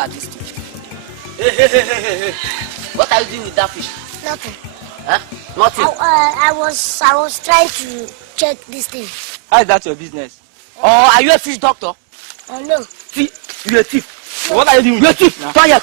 at this thing. Hey. What are you doing with that fish? Nothing. Huh? Nothing? I was trying to check this thing. How is that your business? Or are you a fish doctor? No. You're a thief. No. What are you doing? You're a thief. Come here.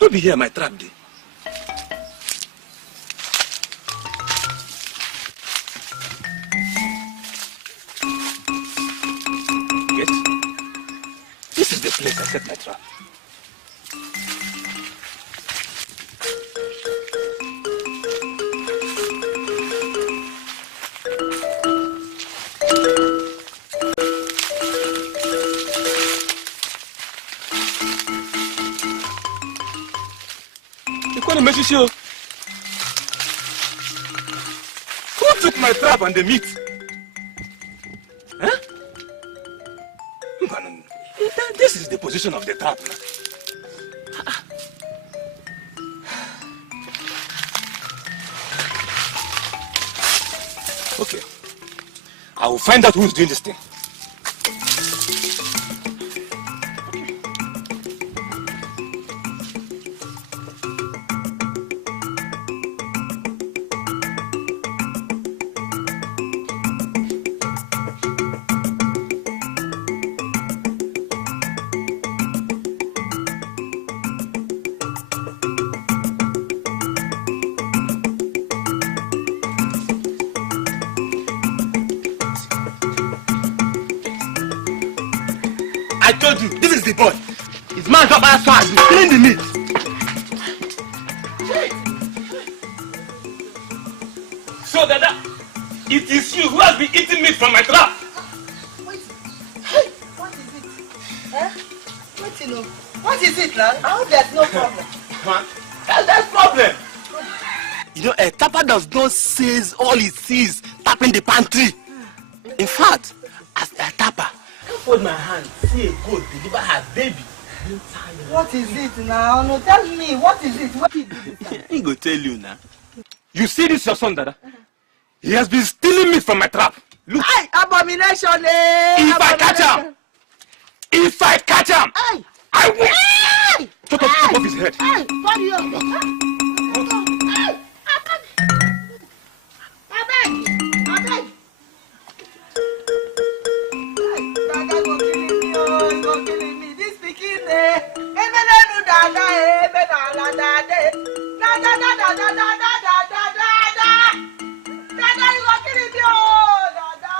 Don't be here, my trap day. Yes? This is the place I set my trap. Who took my trap and the meat? Huh? No. This is the position of the trap. Okay. I will find out who is doing this thing. I told you, this is the boy. His man's up as far as he's stealing the meat. So, Dada, it is you who has been eating meat from my trap. Wait. Hey, what is it? Huh? Wait, you know. What is it now? I hope there's no problem. Man, there's problem. You know, a tapper does not say all he sees tapping the pantry. In fact, as a tapper, Hold my hand. See a goat deliver her baby. What is it now? No, tell me. What is it? What is it? I ain't gonna tell you now. You see this your son, Dada? He has been stealing meat from my trap. Look. Hey, abomination! If I catch him, Hey! I will. Hey! Chop off his head. Hey! Buddy, hey! I beg! Dada go killing me, oh, he go killing me. This pikin, Dada, you go killing me, oh, Dada.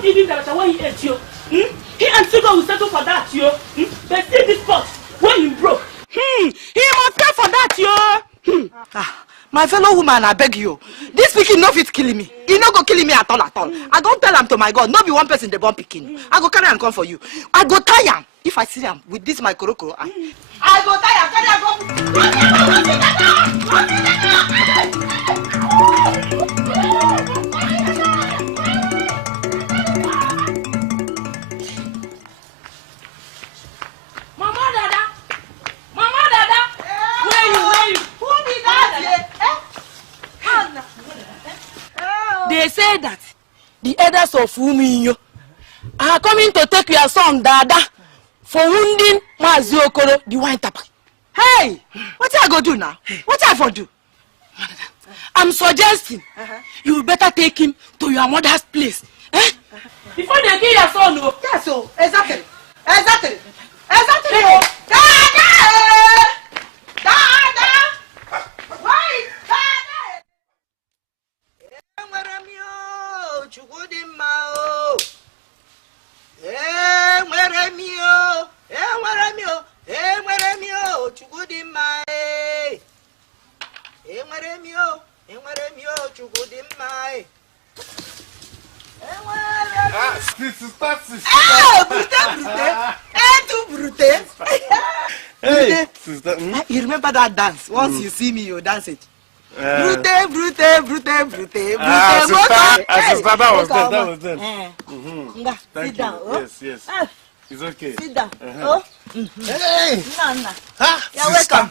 not even that when he ate you. He and Sugar will settle for that, yo. They see this pot when you broke. He must pay for that, yo. My fellow woman, I beg you. This pikin no fit kill me. He no go kill me at all. I don't tell him to my God. No be one person they born pikin. I go carry and come for you. I go tie him. If I see him with this my korokoro, I go tie him. Carry and come. Mama Dada. Where you? Who be that? They say that the elders of Uminyo are coming to take your son Dada for wounding Mazi Okoro, the wine tapper. Hey, what I go do now? What I for do? I'm suggesting you better take him to your mother's place. Before they kill your son, no. Yes, so exactly. Dada! Why? Dada! Hey, sister. You remember that dance? Once you see me, you dance it. Brute. Sister, that was then. Thank Sit down. you. Yes. It's okay. Sit down. Hey! You're welcome.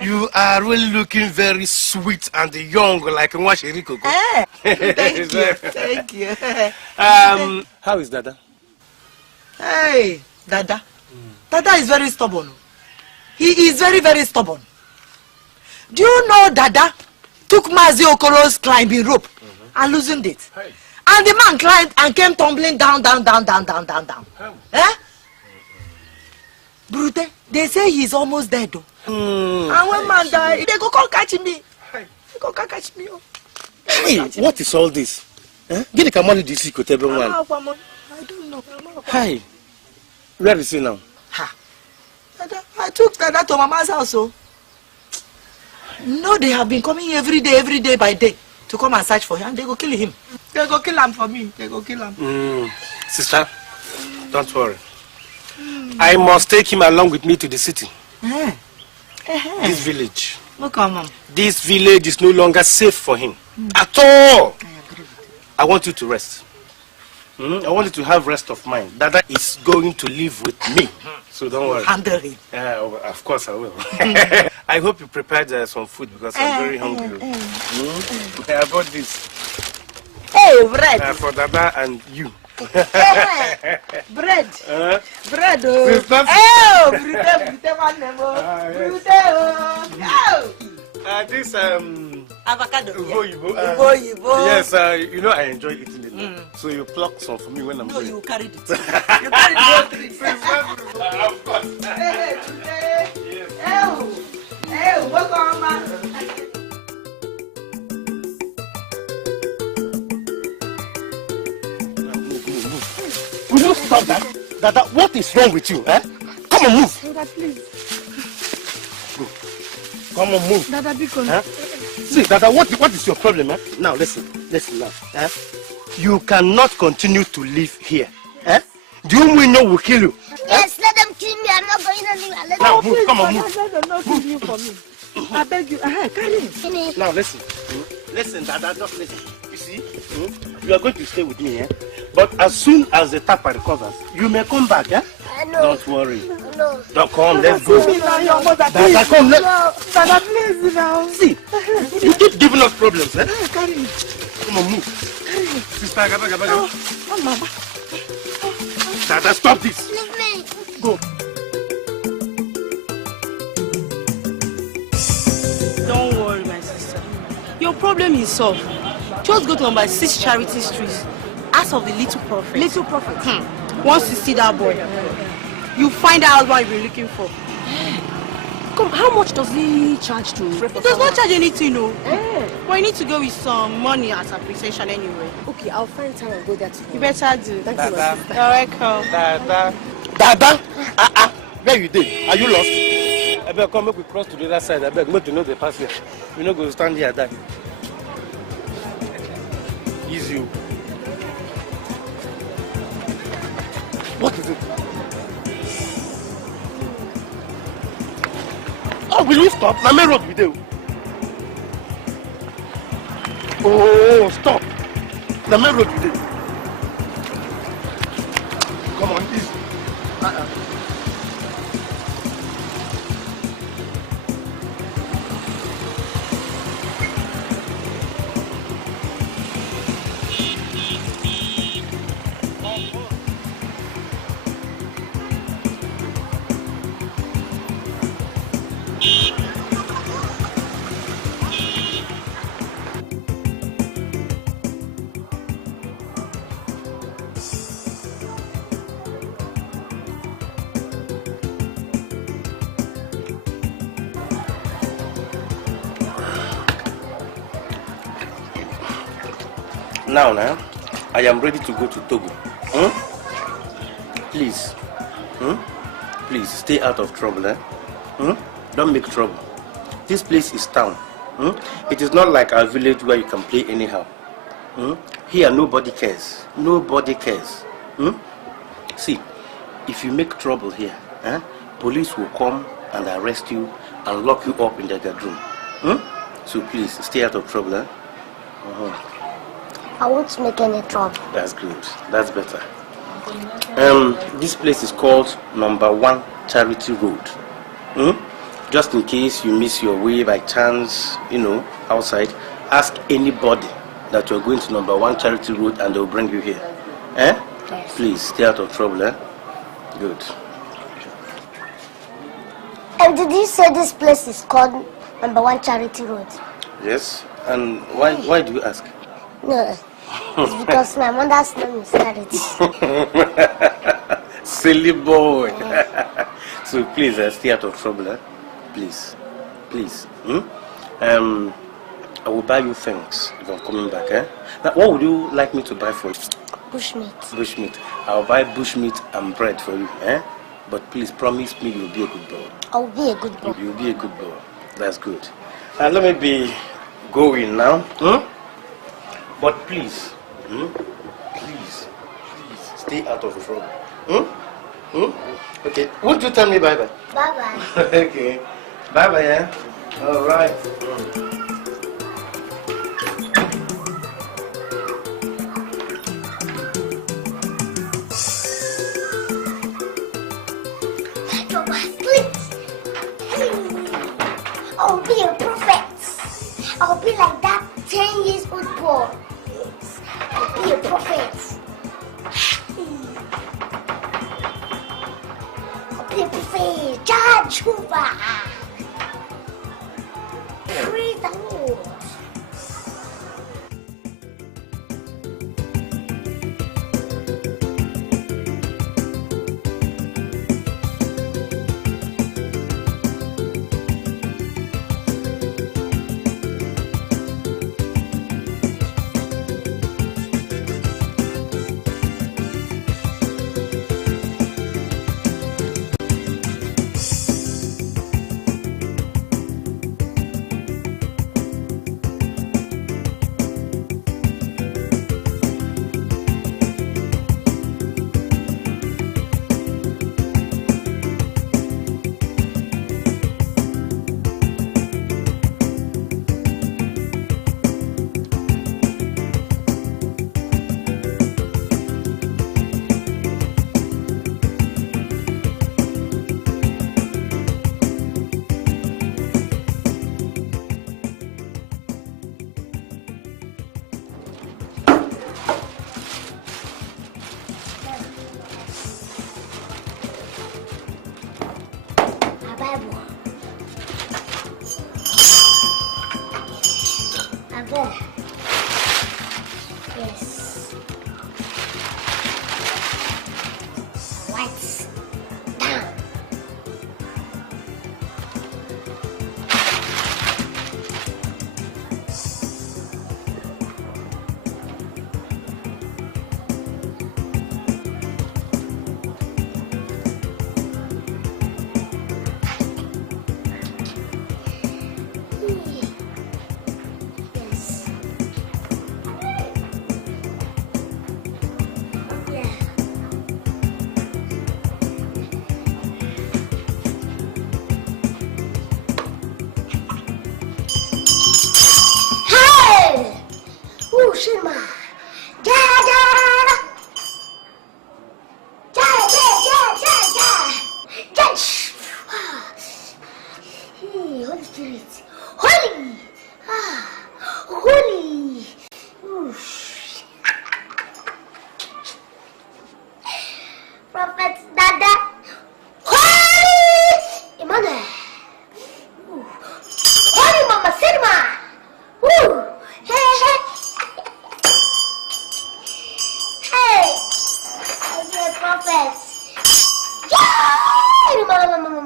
You are really looking very sweet and young, like Nwashiriko. Thank you. How is Dada? Hey, Dada. Dada is very stubborn. He is very, very stubborn. Do you know Dada took Mazi Okoro's climbing rope and loosened it? Hey. And the man climbed and came tumbling down. Brute, they say he's almost dead though. And when man die, they go come catch me. They go come catch me. Hey, what is all this? Get the Kamali this secret, everyone. I don't know. Hi. Where is he now? Dada, I took Dada to Mama's house. So. No, they have been coming every day by day to come and search for him. And they go kill him. They go kill him for me. They go kill him. Sister, don't worry. I must take him along with me to the city. This village. This village is no longer safe for him. At all. I want you to rest. I want you to have rest of mind. Dada is going to live with me. So don't worry. Handle him. Of course I will. I hope you prepared some food because I'm very hungry. I bought this. Hey, bread. For Dada and you. Bread. Bread. This avocado. Yes, you know I enjoy eating it. So you pluck some for me when I'm No, there. you carried it. You carried the trees. Of course. Hey, welcome, man. Will you stop that? Dada, what is wrong with you? Come on, move. Dada, please. Go. Come on, move. Dada, because. See, Dada, what is your problem? Now, listen now. You cannot continue to live here. Do you mean no will kill you? Yes, let them kill me. I'm not going anywhere. Let Now, them move. Come on, move. Let them not kill you for me. I beg you. Carry him. Now, listen. Listen, Dada, just listen. You see, you are going to stay with me, But as soon as the tapper recovers, you may come back, I know. Don't worry. No. Don't come, let's go. Dada, come, Dada, please now. See, you keep giving us problems, Carry him. Come on, move. Sister, Gaba. Mama. Dada, stop this. Leave me. Go. Don't worry, my sister. Your problem is solved. Just go to number 6 Charity Street. Ask of the little prophet. Little prophet. Once you see that boy, you find out what you've been looking for. Come, how much does he charge to pray for He does someone? not charge anything, no. But you need to go with some money as appreciation anyway. Okay, I'll find time and go there tomorrow. You better do. Thank you, my sister. You're welcome. Dada. Where you dey? Are you lost? I beg, come make we cross to the other side. I beg, make you know the pass here. We no go stand here die. Easy. What is it? Oh, will you stop? Na main road we dey. Oh, stop. Na main road we dey. Come on, easy. Now, I am ready to go to Togo. Please, please stay out of trouble. Don't make trouble. This place is town. It is not like our village where you can play anyhow. Here, nobody cares. Nobody cares. See, if you make trouble here, police will come and arrest you and lock you up in their bedroom. So please, stay out of trouble. I won't make any trouble. That's good. That's better. This place is called Number 1 Charity Road. Just in case you miss your way by chance, outside, ask anybody that you're going to Number 1 Charity Road and they'll bring you here. Yes. Please stay out of trouble. Good. And did you say this place is called Number 1 Charity Road? Yes. And why do you ask? No. It's because my mother's name is Charity. Silly boy. So please stay out of trouble. Please. Please. I will buy you things if I'm coming back. Now, what would you like me to buy for you? Bushmeat. Bushmeat. I'll buy bushmeat and bread for you. But please promise me you'll be a good boy. I'll be a good boy. You'll be a good boy. That's good. Let me be going now. But please, please, stay out of trouble. Okay, won't you tell me bye-bye? Bye-bye. Okay, bye-bye, All right. I'll be a prophet. I'll be like that 10 years old boy. I'll be a prophet. I'll be a prophet. Judge Hoover. Praise the Lord.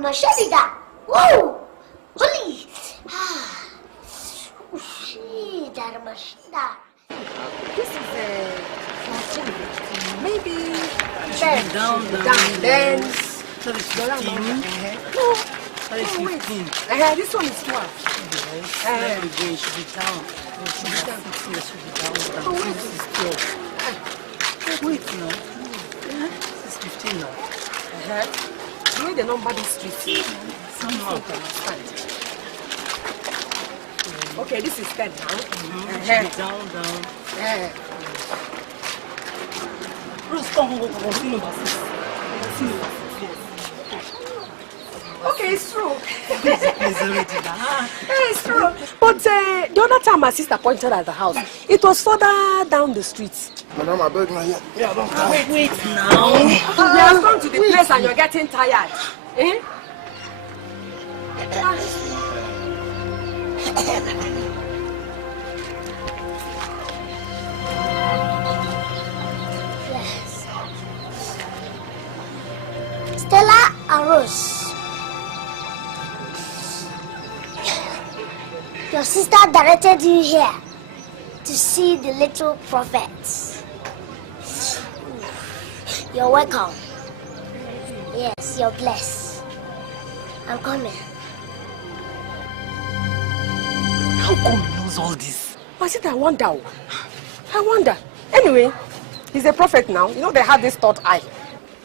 Mashadida. Woo! Holy! This is maybe down, then. That is 15. No, That is 15. this one is 12. Let me go, it should be down. It should be down. It should be down. This is 12. Wait now. This is 15 now. You know the number this street. Somehow. Okay, this is 10 now. Should be down. Rose, come on, see number 6. See number 6, yes. Okay, it's true. It's already down. It's true. But the other time my sister pointed at the house, it was further down the street. Madam, I beg my Wait now. You have come to the place and you're getting tired. Eh? Yes. Stella and Rose. Your sister directed you here to see the little prophet. You're welcome. Yes, you're blessed. I'm coming. How come he knows all this? I said, I wonder. Anyway, he's a prophet now. You know they have this third eye.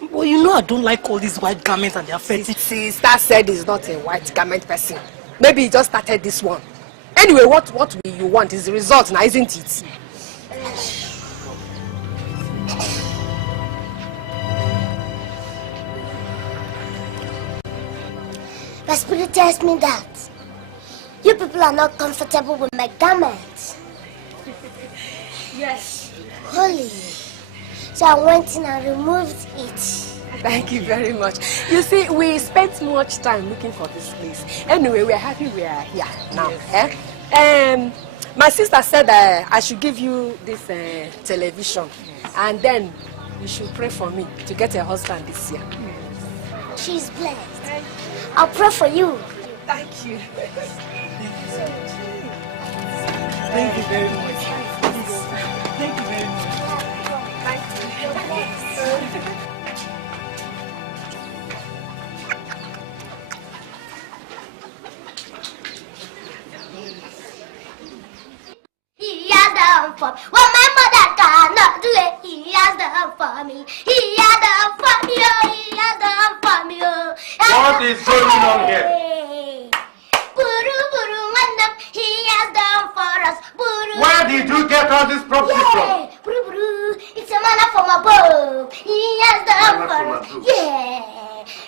Well, you know I don't like all these white garments and their fetish. Sister said he's not a white garment person. Maybe he just started this one. Anyway, what you want is the result now, isn't it? My spirit tells me that you people are not comfortable with my garments. Yes. Holy. So I went in and removed it. Thank you very much. You see, we spent much time looking for this place. Anyway, we are happy we are here now. Yes. My sister said I should give you this television. Yes. And then you should pray for me to get a husband this year. Yes. She's blessed. I'll pray for you. Thank you. Thank you very much. Thank you very much. Thank you. He has done for me. What my mother cannot do it, he has done for me. He has done for me, oh, he has done for me, oh. What is going on here? Buru, buru, wandam, he has done for us. Buru, Where did you get all this property from? yeah, buru, buru, it's a manna from above. He has done for us. Yeah.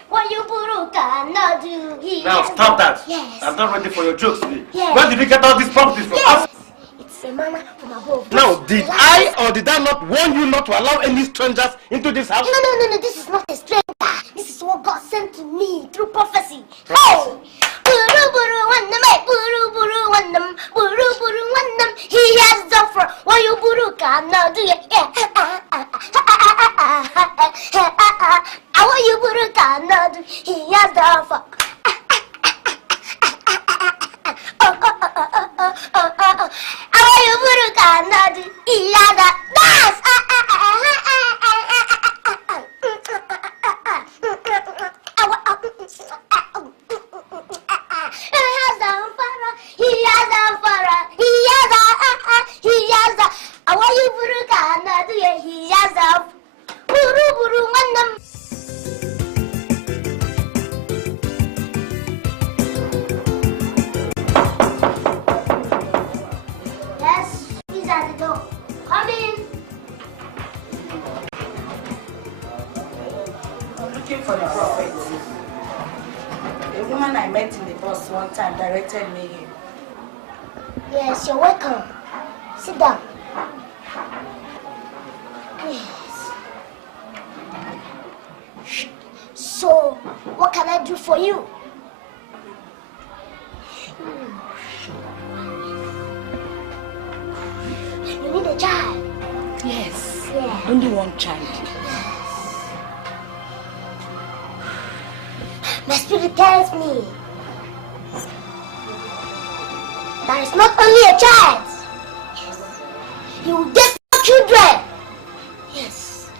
What you buru cannot do, he Now has stop done. that. Yes. I'm not ready for your jokes today. Yes. Where did you get all these properties from? Yes. It's a manna from above. Now, did I or did I not warn you not to allow any strangers into this house? No, this is not a stranger. This is what God sent to me through prophecy. Hey! Buru buru wandam, buru buru wandam, buru buru wandam. He has done for what you buru cannot do. What you buru cannot do, he has done for. What you buru cannot do, he has done. Dance. Yes, he's at the door. Come in. I'm looking for the prophet. The woman I met in the bus one time directed me here. Yes, you're welcome. Sit down. Yes. So, what can I do for you? You need a child. Yes. Yeah. Only one child. My spirit tells me that it's not only a child. Yes. You will get children. Yes.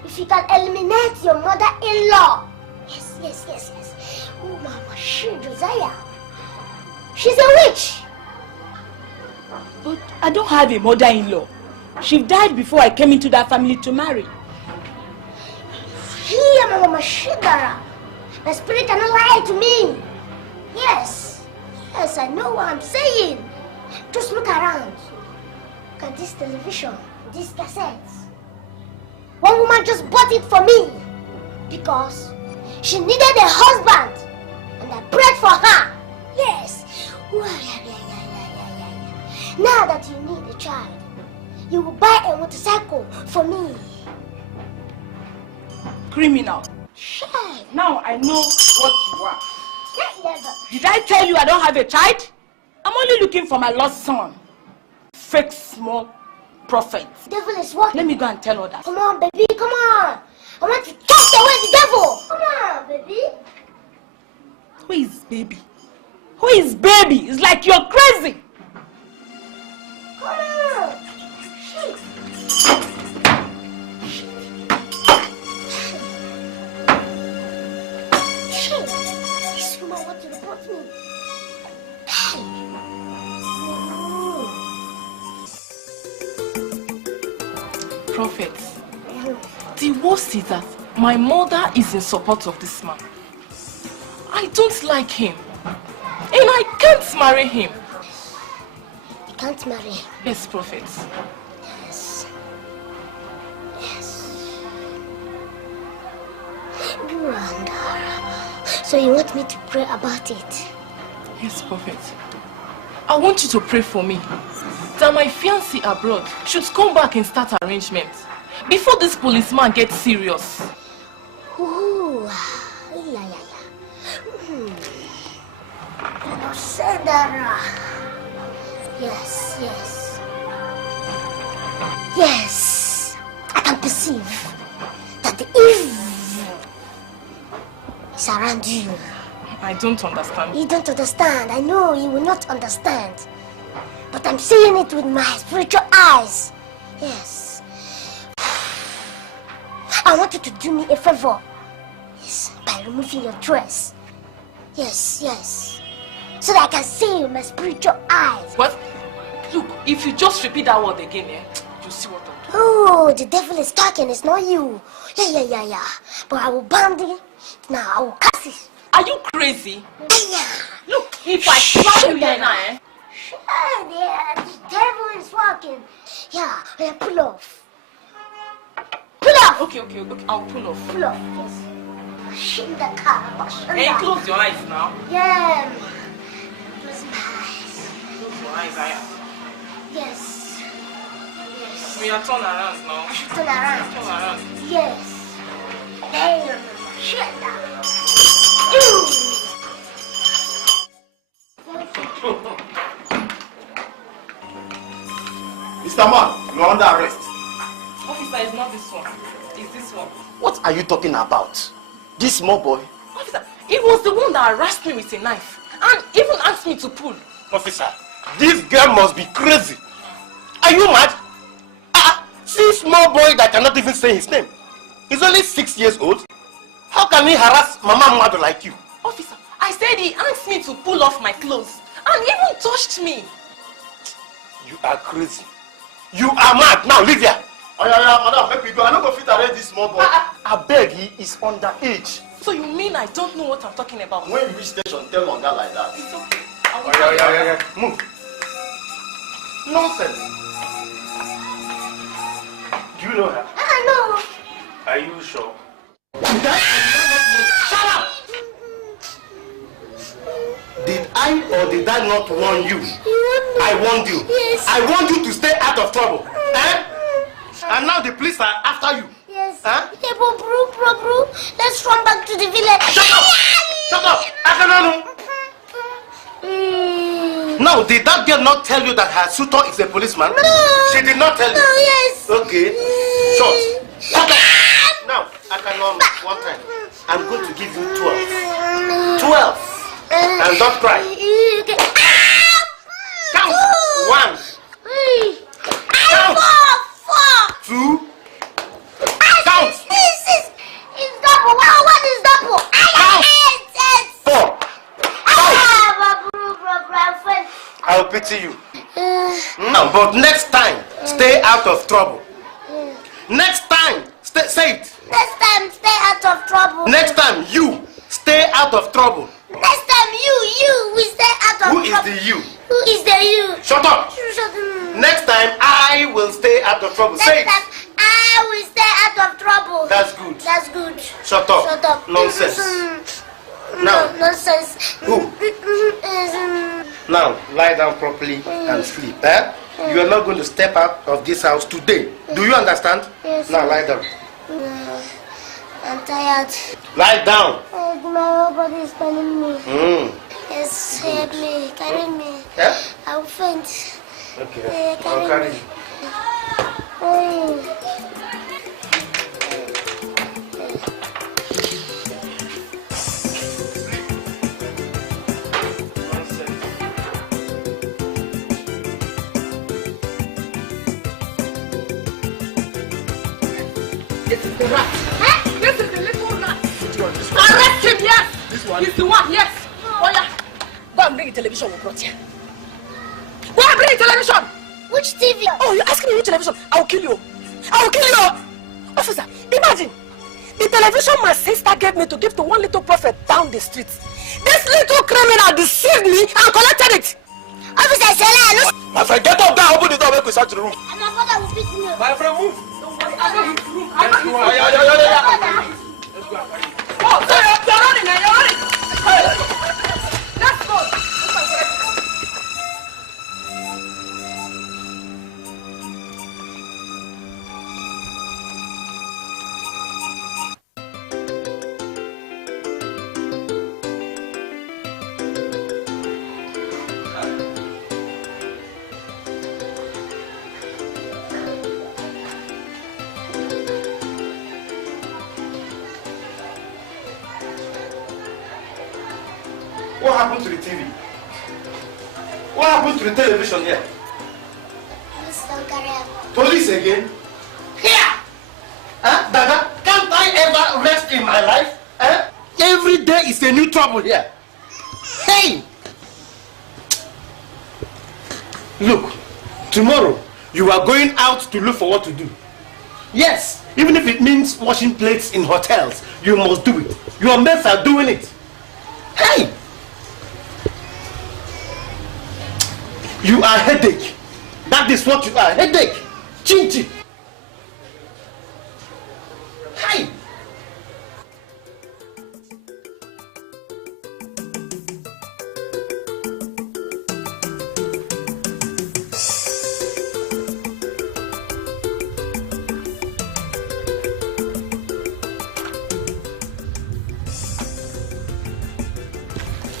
But if you can eliminate your mother-in-law. Yes. Oh, Mama, Josiah. She's a witch. But I don't have a mother-in-law. She died before I came into that family to marry. Here, Mama Shigara. The spirit cannot lie to me. Yes, I know what I'm saying. Just look around. Look at this television, these cassettes. One woman just bought it for me because she needed a husband and I prayed for her. Yes. Now that you need a child, you will buy a motorcycle for me. Criminal. Sure. Now I know what you are. Did I tell you I don't have a child? I'm only looking for my lost son. Fake small prophet. Devil is what? Let me go and tell others. Come on, baby, come on. I want to cast away the devil. Come on, baby. Who is baby? Who is baby? It's like you're crazy. Come on. Shit. This woman wants to report me. Prophet, the worst is that my mother is in support of this man. I don't like him. And I can't marry him. You can't marry him? Yes, Prophet. Yes. So you want me to pray about it? Yes, Prophet. I want you to pray for me that my fiancé abroad should come back and start arrangements before this policeman gets serious. Ooh. Sandra. Yes. Yes. I can perceive that the evil is around you. I don't understand. You don't understand. I know you will not understand. But I'm seeing it with my spiritual eyes. Yes. I want you to do me a favor. Yes, by removing your dress. Yes. So that I can see with my spiritual eyes. What? Look, if you just repeat that word again, you'll see what I'll do. Oh, the devil is talking. It's not you. Yeah. But I will bind it. Now I will cast it. Are you crazy? Yeah. Look, if I slap you here now, Yeah, the devil is walking. Yeah, pull off. Pull off. Okay, I'll pull off. Pull off, yes. Shut the car. Hey, close your eyes now. Yeah. Close my eyes. Close your eyes, Aya. Yes. We are turn around now. I should turn around. Turn around. Yes. Hey, shut that. Mr. Man, you are under arrest. Officer, it's not this one. It's this one. What are you talking about? This small boy? Officer, it was the one that harassed me with a knife and even asked me to pull. Officer, this girl must be crazy. Are you mad? See small boy that cannot even say his name. He's only 6 years old. How can he harass Mama mother like you? Officer, I said he asked me to pull off my clothes and even touched me. You are crazy. You are mad. Now leave here. Madam, make me go. I don't go fit arrest this small boy. I beg, he is underage. So you mean I don't know what I'm talking about? When you reach station, tell Oga like that. It's okay. Move. Nonsense. Do you know her? I know. Are you sure? Shut up! Did I or did I not warn you? I warned you. Yes. I warned you to stay out of trouble. And now the police are after you. Yes. Huh? Hey, bro. Let's run back to the village. Shut up! Shut up! Now, did that girl not tell you that her suitor is a policeman? No. She did not tell you? No, yes. Okay. Shut. Shut up. Now, one time. I'm going to give you 12. 12. And don't cry. Count. 1. Count. 2. Count. It's double. What is double? Count. 4. I'll pity you. No, but next time, stay out of trouble. Next time, say it. Next time, stay out of trouble. Next time, you stay out of trouble. Next time, you will stay out of trouble. Who is the you? Who is the you? Shut up. Next time, I will stay out of trouble. Say it. Next time, I will stay out of trouble. That's good. That's good. Shut up. Shut up. Nonsense. Now. Nonsense. Who? Now, lie down properly and sleep. Eh? You are not going to step out of this house today. Do you understand? Yes. Now, lie down. I'm tired. Lie down. My whole body is paining me. Yes, help me. Carry me. Yeah? I will faint. Okay. I'll carry you. This is the rat. This is the little rat. Which one? This one? Arrest him, yes. This one? He's the one, yes. Oh, yeah. Go and bring the television we brought here. Go and bring the television. Which TV? Oh, you're asking me which television? I will kill you. I will kill you. Officer, imagine. The television my sister gave me to give to one little prophet down the street. This little criminal deceived me and collected it. Officer, say My friend, get up there. Open the door. Make we search the room. and my father will beat me. My friend, move. Oh, so you're running now, you're running. Let's go. What happened to the TV? What happened to the television here? Police again? Here! Huh? Dada, can't I ever rest in my life? Huh? Every day is a new trouble here. Hey! Look, tomorrow you are going out to look for what to do. Yes, even if it means washing plates in hotels, you must do it. Your mates are doing it. Hey! You are headache. That is what you are. Headache. Chin-chin. Hi.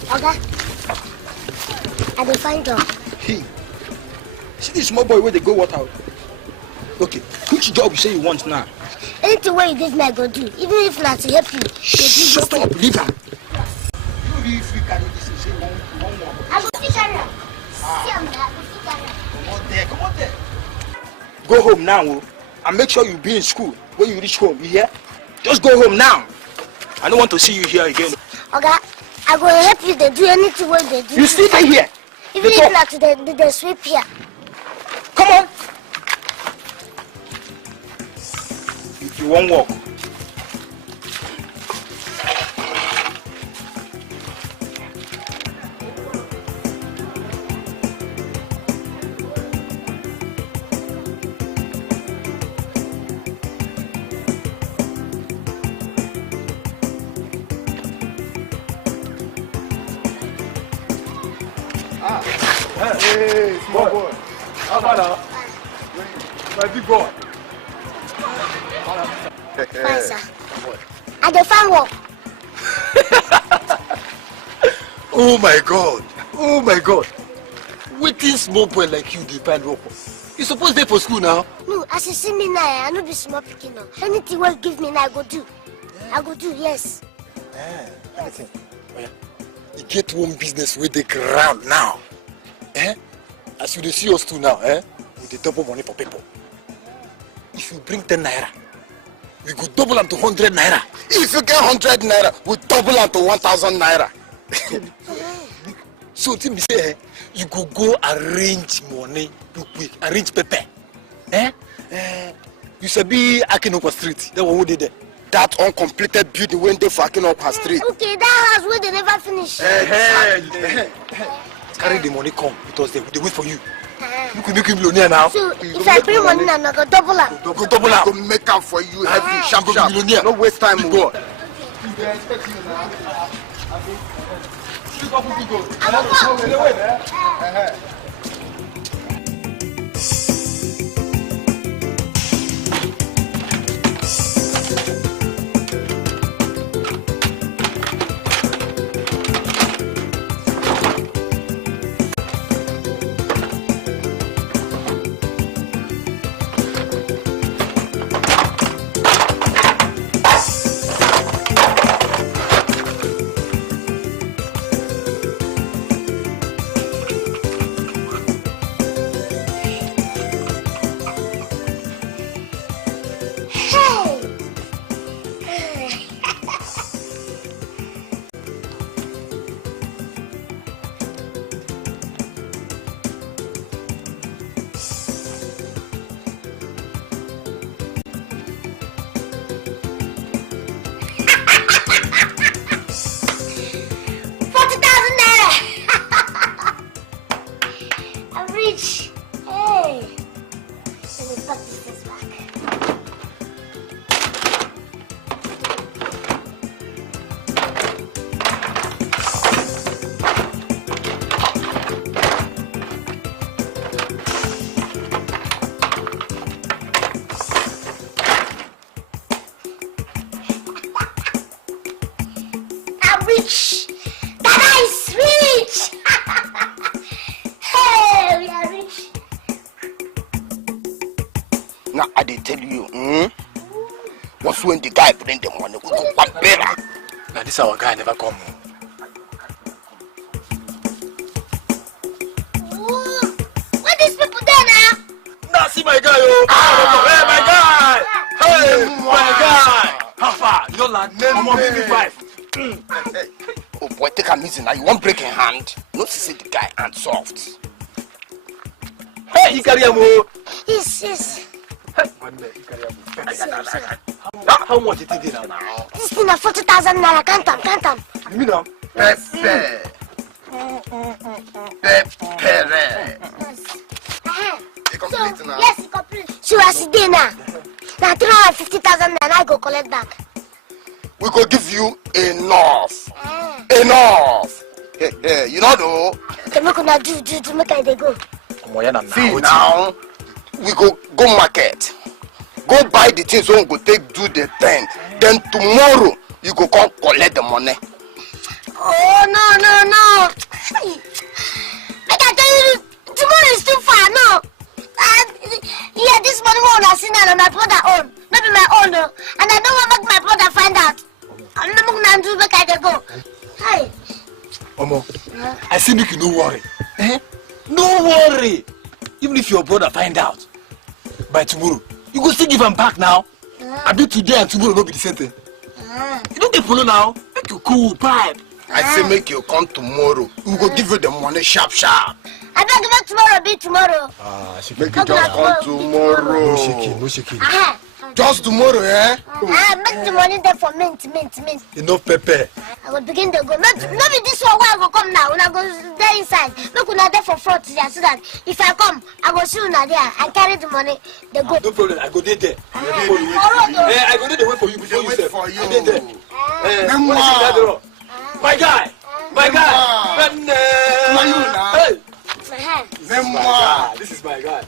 Oga, I will find job. Hey, see this small boy where they go what out? Okay, which job you say you want now? Anything where you give me, I go do. Even if not to help you. Shut up, leave her. You really free carry this and say one more. I go see carry am. See am there, I go see carry am. Come on there. Go home now, oh, and make sure you be in school when you reach home, you hear? Just go home now. I don't want to see you here again. Oga, I go help you, they do anything where they do. You stay here. Even if not to they sweep here. Come on. You won't walk. Hey, small boy. How about that? My big boy. Fine, sir. I dey find work. Oh my God. Oh my God. Wetin small boy like you dey find work? You suppose dey for school now. No, as you see me now, I no be small pikin now. Anything wey you give me now, I go do. I go do, yes. Anything. Oh, yeah. You get one business with the ground now. As you see us too now, with the double money for people. If you bring 10 naira, we could double them to 100 naira. If you get 100 naira, we double them to 1,000 naira. So, Tim say, you could go arrange money, arrange paper. You should be Akinokwa Street. That one who did it. That uncompleted building went there for Akinokwa Street. Okay, that house where they never finish. Carry the money, come. Because they wait for you. You can make him millionaire now. So, if I bring money now, I go double up. Go double up. Go make up for you. Heavy, sharp. Millionaire. No waste time, go. When the guy bring the money, we go one better. Now this our guy never come. What these people there now? Now see my guy, oh! Hey, my guy! Hey, my guy! How far? You don't land. Come on, maybe 5. Oh boy, take a easy now. You won't break a hand. Not to see the guy hand soft. Hey, he carry him. Yes. How much it is now? This thing is 40,000 naira. Count them. You know? Pepe. So, yes, it's complete. So, as it is now 350,000 naira, I go collect back. We go give you enough. Enough. Hey, you know though? Okay, make una do, make I dey go. See now, we go market. Go buy the things so we go take do the thing. Then tomorrow you go come collect the money. Oh no. Like I tell you, tomorrow is too far, no. Yeah, this money one I see now my brother own. Not be my own, no. And I don't want to make my brother find out. I'm not going to do make I go. Hey. Omo, I say make you no worry. No worry. Even if your brother find out by tomorrow, you go still give him back now. I be today and tomorrow no be the same thing. You don't get follow now. Make you cool pipe. I say make you come tomorrow. We go give you the money sharp. I beg you make tomorrow be tomorrow. Make you just come tomorrow. No shaking. Just tomorrow, Make the money there for mint. Enough pepper. I will begin to go. Not be this one where I go come now. When I go there inside, look una there for front there, so that if I come, I go see una there and carry the money. They go. No problem. I go there. I go there to wait for you before you say. I dey there. My guy. Hey. This is my guy.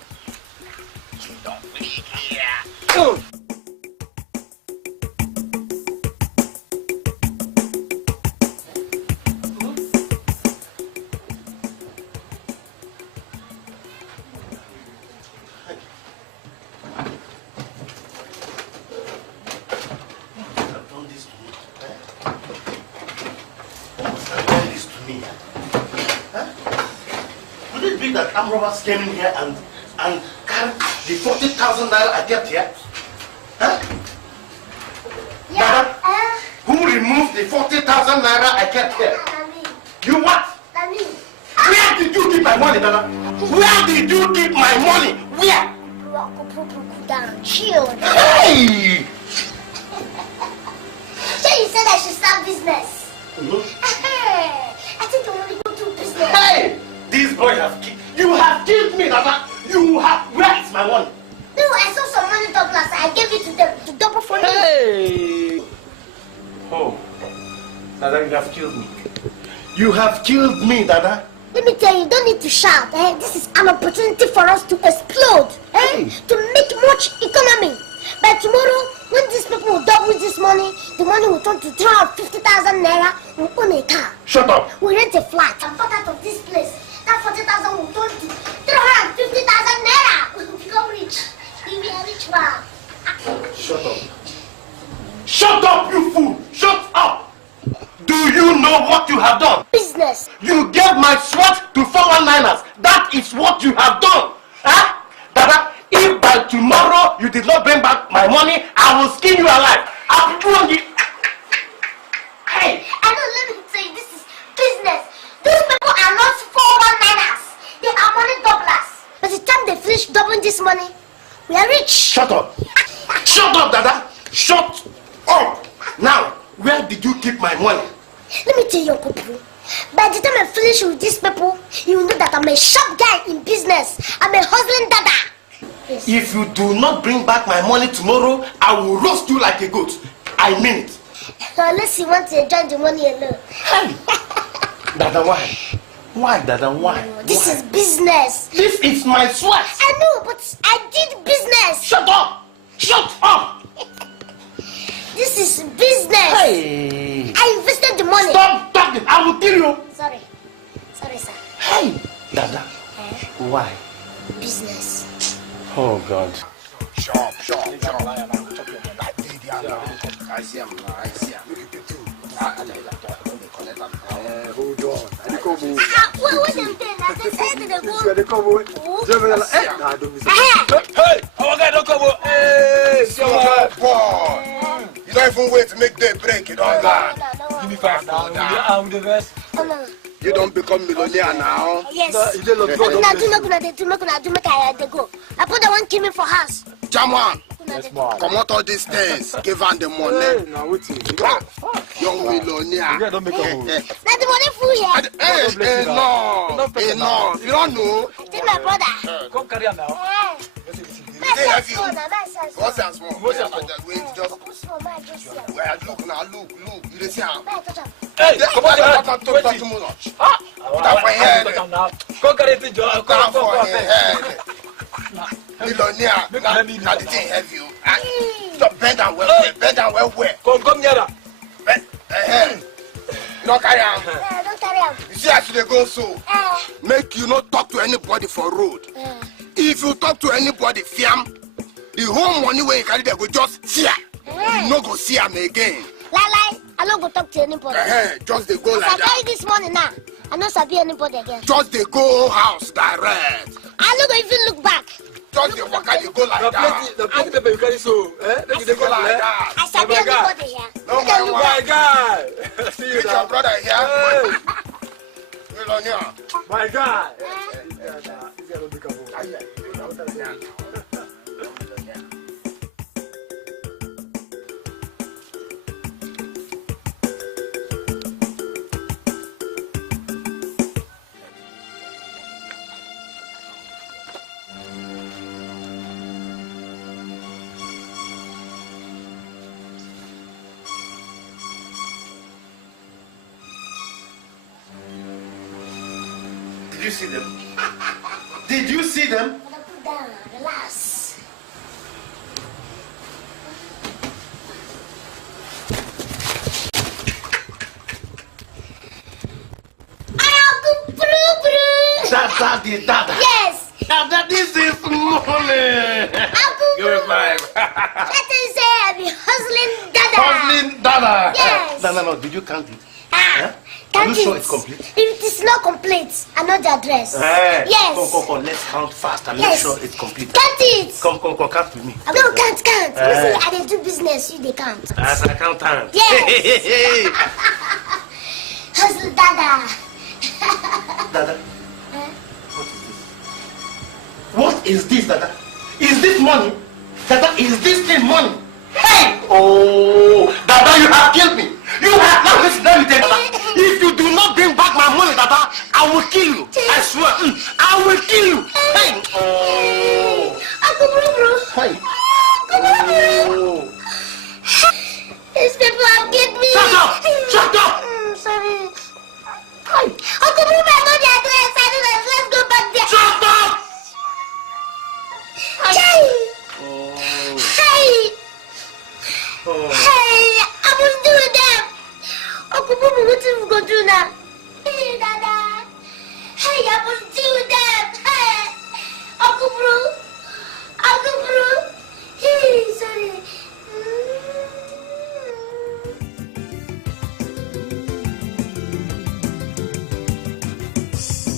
believe that armed robbers came in here and carried the 40,000 naira I kept here? Huh? Yeah. Dada, who removed the 40,000 naira I kept here? You what? Where did you keep my money, Dada? Where did you keep my money? Where? Down, chill. Hey! So you said I should start business? I think I want to go to business. Hey! This boy you have killed me, Dada. Where is my money? No, I saw some money Douglas. I gave it to them to double for you. Hey! Oh, Dada, you have killed me. You have killed me, Dada. Let me tell you, you don't need to shout. This is an opportunity for us to explode, to make much economy. But tomorrow, when these people will double this money, the money will turn to 350,000 naira. We'll own a car. Shut up. We'll rent a flat. I'm fucked out of this place. That 40,000 will turn to 350,000 naira. We'll become rich. We'll be a rich man. Shut up. Shut up, you fool. Shut up. Do you know what you have done? Business. You gave my sweat to 419ers. That is what you have done. Huh? Dada, if by tomorrow you did not bring back my money, I will skin you alive. I'll throw you. Hey! I know, let me tell you, this is business. These people are not 419ers. They are money doublers. By the time they finish doubling this money, we are rich. Shut up. Shut up, Dada. Shut up. Now, where did you keep my money? Let me tell you, Uncle Pru. By the time I finish with these people, you will know that I'm a sharp guy in business. I'm a hustling Dada. Yes. If you do not bring back my money tomorrow, I will roast you like a goat. I mean it. Unless you want to enjoy the money alone. Hey. Dada, why? Why, Dada, why? This is business. This is my sweat. I know, but I did business. Shut up. Shut up. This is business. Hey. I invested the money. Stop talking. I will kill you. Sorry, sir. Hey, Dada. Why? Business. Oh, God. Shop. I see him. Hold on. What them thing? I just said to the go. Hey, our guy don't come. Hey, boy. You don't even wait to make day break. You don't go. Give me 5 now. I'm the best. No. You don't become millionaire now. Yes. Do make I go. I put the one kill me for house. Jaman. Come out all these things. Give her the money. Now wait. Young millionaire. You don't make a move. Now the money full here. No. You don't know. Tell my brother. Come carry on now. What's that small? Wait, just look now. You see how? Hey, come on, don't talk too much. Come carry it, Joe. Come for Millionaire, now the thing heavy. Stop bend down well. Come nearer. You don't carry on. Don't carry on. You see how they go so? Make you not talk to anybody for road. If you talk to anybody, fiam, the whole money where you carry they go just fear. You no go see him again. Lie. I don't go talk to anybody. Just they go like I that. carry this money now. I don't sabi anybody again. Just they go house direct. I don't go even look back. Just they walk and you go like that. The plenty paper you carry so. They go like that. I sabi anybody here. No, my guy. See you now. Your brother here. Millionaire. My guy. Did you see them? Did you see them? Put down, relax. Dada. Yes. Dada, this is money. Give me 5. That is I be hustling Dada. Hustling Dada. Yes. No. Did you count it? Count Are you it. sure it's complete? If it is not complete, I know the address. Yes. Come. Let's count fast and make sure it's complete. Count it. Come, count with me. I'm going to count. You say I didn't do business, you they count. As I count time. Yes. Hustle, Dada. Dada? What is this, Dada? Is this money? Dada, is this thing money? Hey! Oh, Dada, you have killed me. You have, now listen, let me tell you, Dada. If you do not bring back my money, Dada, I will kill you. I swear, I will kill you. Hey! Oh. Uncle Bro. Hey. Oh. These people have killed me. Shut up! Sorry. Uncle Bro, I know the address. Let's go back there. Shut up! Hey! Hey! Oh. Hey! I was doing them! Uncle Boo, what are we going to do now? Hey, Dada! Hey, I was doing them! Hey! Uncle Boo! Hey, sorry.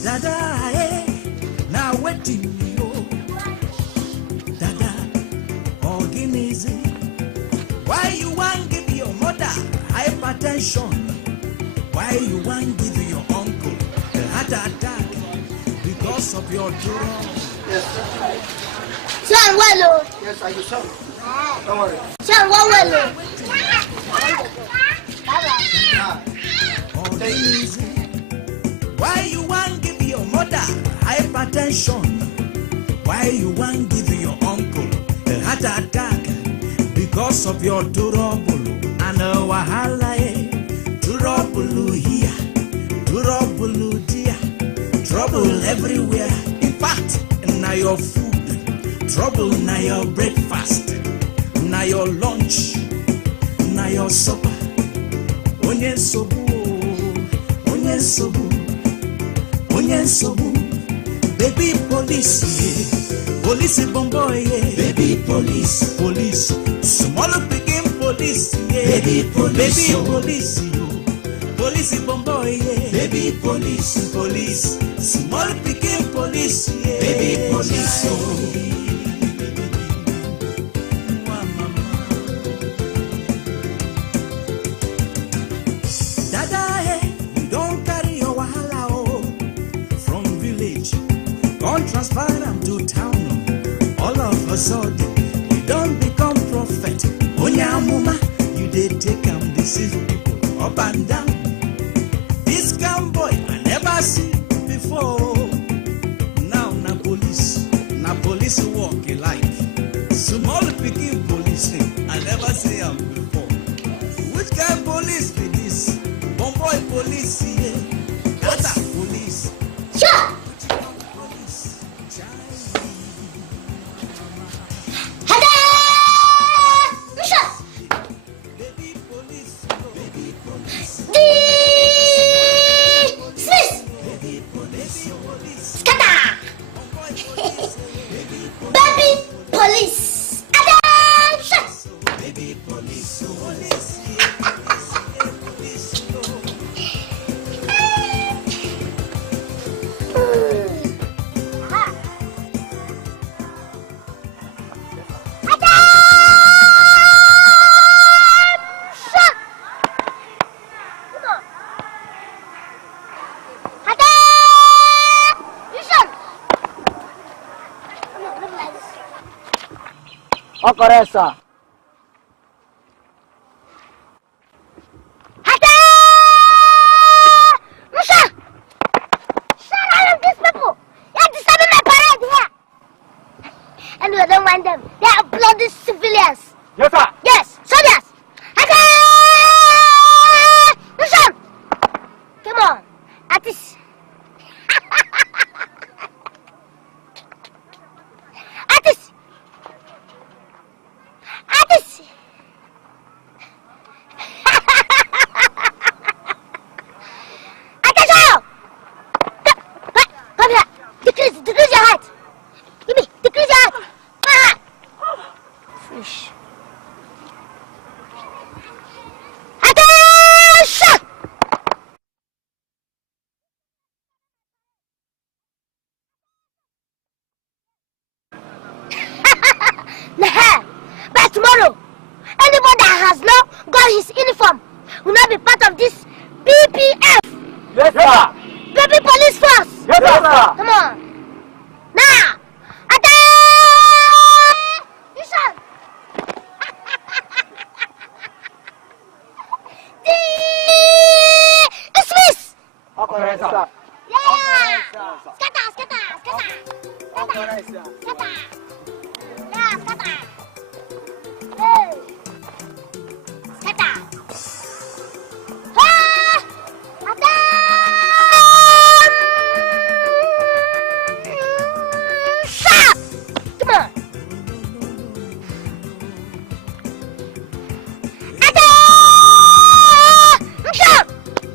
Dada, hey, now waiting you. Dada, organism. Why you want give your mother hypertension? Why you want give your uncle a heart attack? Because of your drug. Yes. Son, well, yes, are you sorry? Don't worry. Son, well. Organism. Why you want give your mother hypertension? Why you want give your uncle a heart attack? Because of your trouble and wahala, trouble here, trouble there, trouble everywhere. In fact, now your food, trouble now your breakfast, now your lunch, now your supper. Onye sobu, baby police, police bomboy, baby police, small picking police, baby police, police bomboy, baby police, small picking police, baby police. Dada, you don't carry your wahala from village, don't transfer them to town. All of a sudden, you don't become prophet. Onyamuma, you did take and deceive people up and down. This scam boy I never see before. Now na police walking like small picking police. I never see him before. Which kind of police be this? Bomboy police, yeah. Data police. Sure. Okoresa. Anyway, don't mind them. They are bloody civilians. Yes, sir. Yes, soldiers. Listen. Come on. Artist. Artist. Artist. Attention. Come here. Decrease your height. Give me. Decrease your height. Fish. will not be part of this BPF. Yes, sir. Baby police force. Yes, sir. Come on. Now. Attention. Dismiss. Okay, sir. Yeah. Scatter. Yeah, scatter. Hey. Scatter. Ah! Stop! Come on. Stop!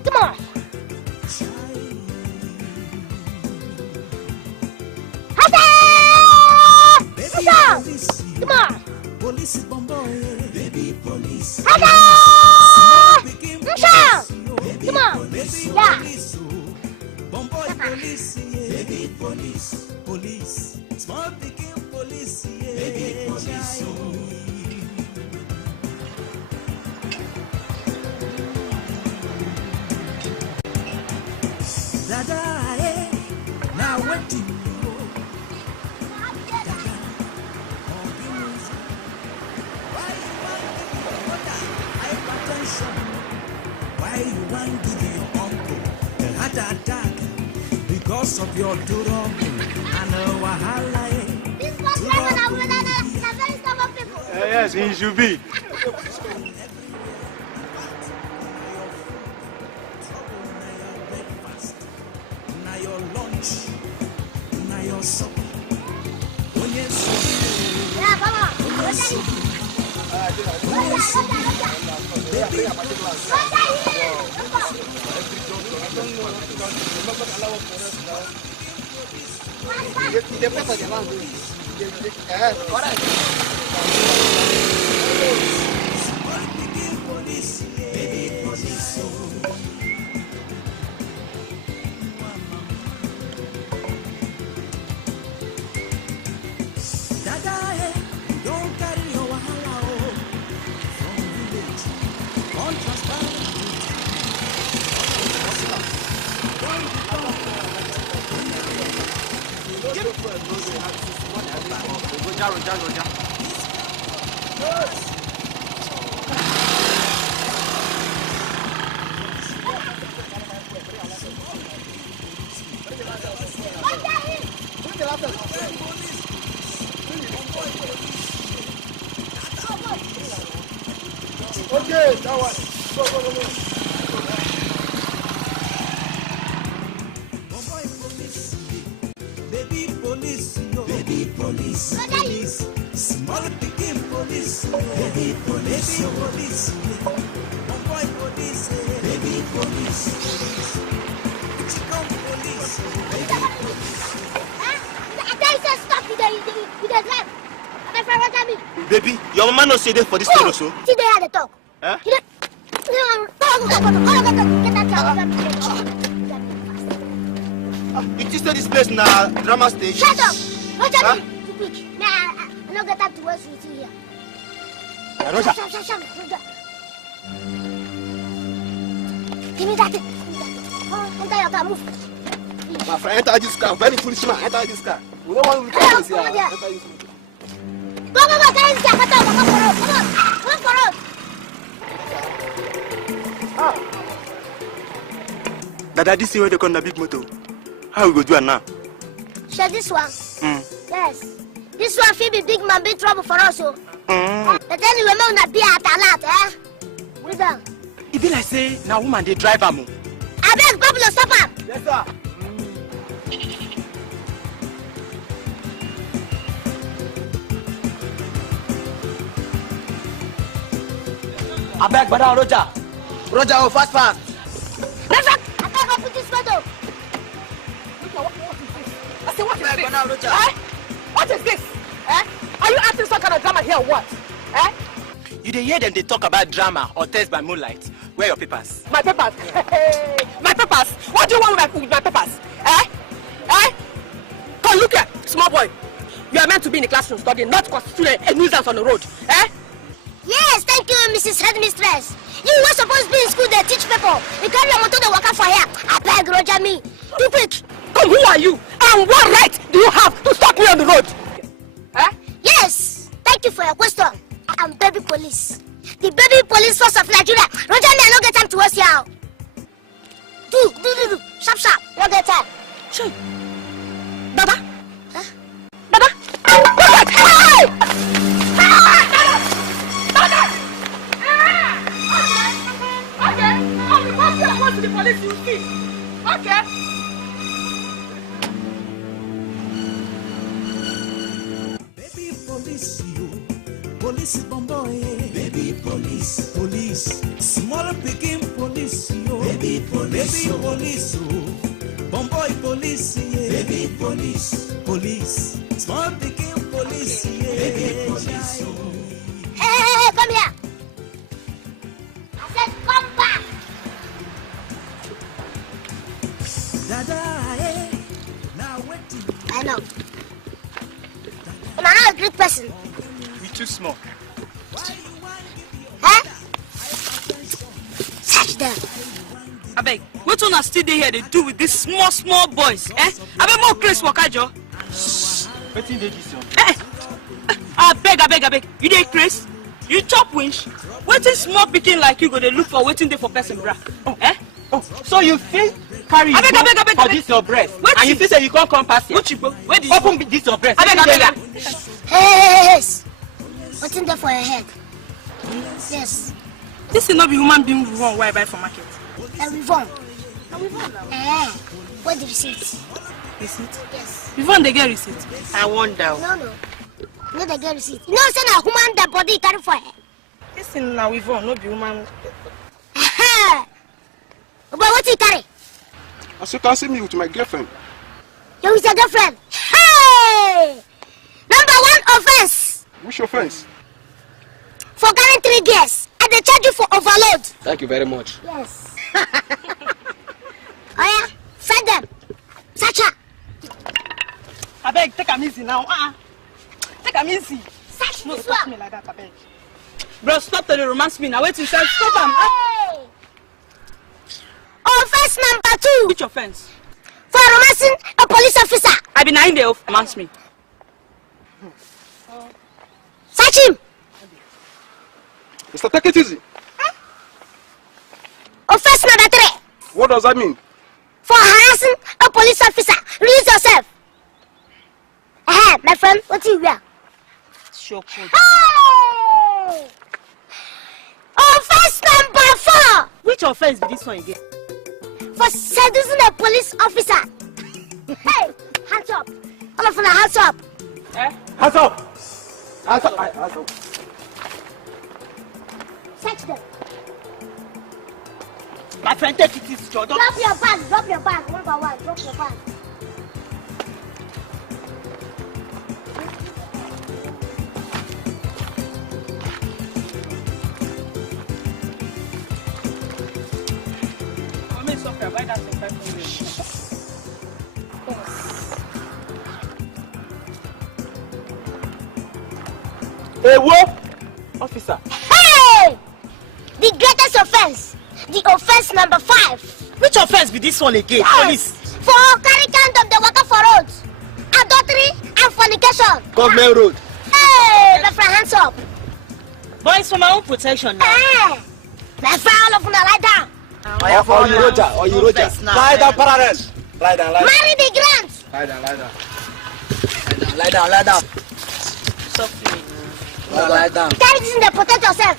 Come on. Come on. Police bomboy, baby police. Come on. Yeah. Bomboy police, baby police, police. Small picking police, baby police. Dada, now what do you know? Why you want to give your uncle a heart attack because of your durable and wahala? This was like a very stubborn people. Yes, he should be. Now your lunch, now your supper. Oh yes. Yeah, come on. Dada, don't carry your wahala from village. Don't transparent. Okay, that one. Go. Baby police, police, small picking police, baby police, boy police, baby police, chicken police, baby police. I tell you, stop with the drive. My friend, what me? Baby, your mama no say there for this thing also. See, they had a talk. Huh? You just this place na drama stage. Shut up! Watch out! Too quick. Nah, I don't get up to waste with you here. Roger. Shut. Give me that thing. Enter your car, move. My friend, enter this car. Very foolish man. Enter this car. We don't want to come here. Enter this car. Go, carry this car. Come for road. Dada, this is where they call the big motor. How we go do it now? Share this one. Yes. This one feel be big man, big trouble for us. But then you remember that be at a lot, eh? With them. It be like say now woman they drive am. I beg Pablo, stop am. Yes, sir. I beg, brother Roger. Roger, fast. Reverend, I can't go put this photo. I say, what is this? Eh? What is this? Eh? Are you acting some kind of drama here or what? Eh? You dey hear them they talk about drama or test by moonlight. Where are your papers? My papers? My papers? What do you want with my papers? Eh? Eh? Come look here, small boy. You are meant to be in the classroom studying, not constitute a nuisance on the road. Eh? Yes, thank you, Mrs. Headmistress. You were supposed to be in school, they teach people. You carry your motor, they walk out for here. I beg, Roger, me. Too quick. Come, who are you? And what right do you have to stop me on the road? Huh? Yes, thank you for your question. I am baby police. The baby police force of Nigeria. Roger, me, I don't get time to waste here. Do. Sharp. No get time. Sure. Baba? Huh? Baba? Hey! Okay, I'll go to the police, you see. Okay. Baby police, you. Police bomboy. Baby police. Small picking police, yo. Baby police, bomboy police, yeah. Baby police. Small picking police, yeah. Baby police. Hey, come here. I said, come back. Dada, eh? Now waiting. I know. But I'm not a great person. You're too small. Huh? Search them. I beg, what on still they here they do with these small boys? I beg more Chris Wakajo. What in the this? I beg. You dey Chris? You chop winch? Waiting small picking like you go they look for waiting there for person bra. So you feel carry you for this your breast? And you feel say you can't come past here? Where did you open this your breast? Hey. What's in there for your head? Yes. This is not be human being wrong why I buy for market. Rivon. What the receipt? Receipt? Yes. Rivon they get receipt. I wonder. No. No, they get receipt. You know, say na human the body carry for her. This is now Rivon, not be human. But what you carry? As you can see me with my girlfriend. You with your girlfriend? Hey! Number 1 offense. Which offense? For carrying 3 girls. And they charge you for overload. Thank you very much. Yes. Oh yeah, send them. Search her. I beg, take a easy now. Take a easy. Search No, this touch one. me like that, I beg. Bro, stop to the romance me now. Wait till stop am. Hey! Offense number 2. Which offense? For romancing a police officer. I be 9 days romance me. Search him. Mr. Take it easy. Offense number 3. What does that mean? For harassing a police officer. Release yourself. My friend, what do you wear? Sure. Hey! Offense number 4. Which offense be this one again? For seducing a police officer. Hey, hands up. All of you, hands up. Hands up. Search them. My friend, take it easy, Jordan. Drop your bag. One by one, drop your bag. Hey, what? Officer. Hey! The greatest offense. The offense number 5. Which offense be this one again? Yes. Police. For carrying kind of the water for roads. Adultery and fornication. Government road. Hey! My friend, hands up. Boys, for my own protection now. Hey! My friend, all of you, lie down. Or you Roger. Lie down, parallel. Lie down. Marry the grants. Lie down. Softly. Lie down. Carry this in there, protect yourself.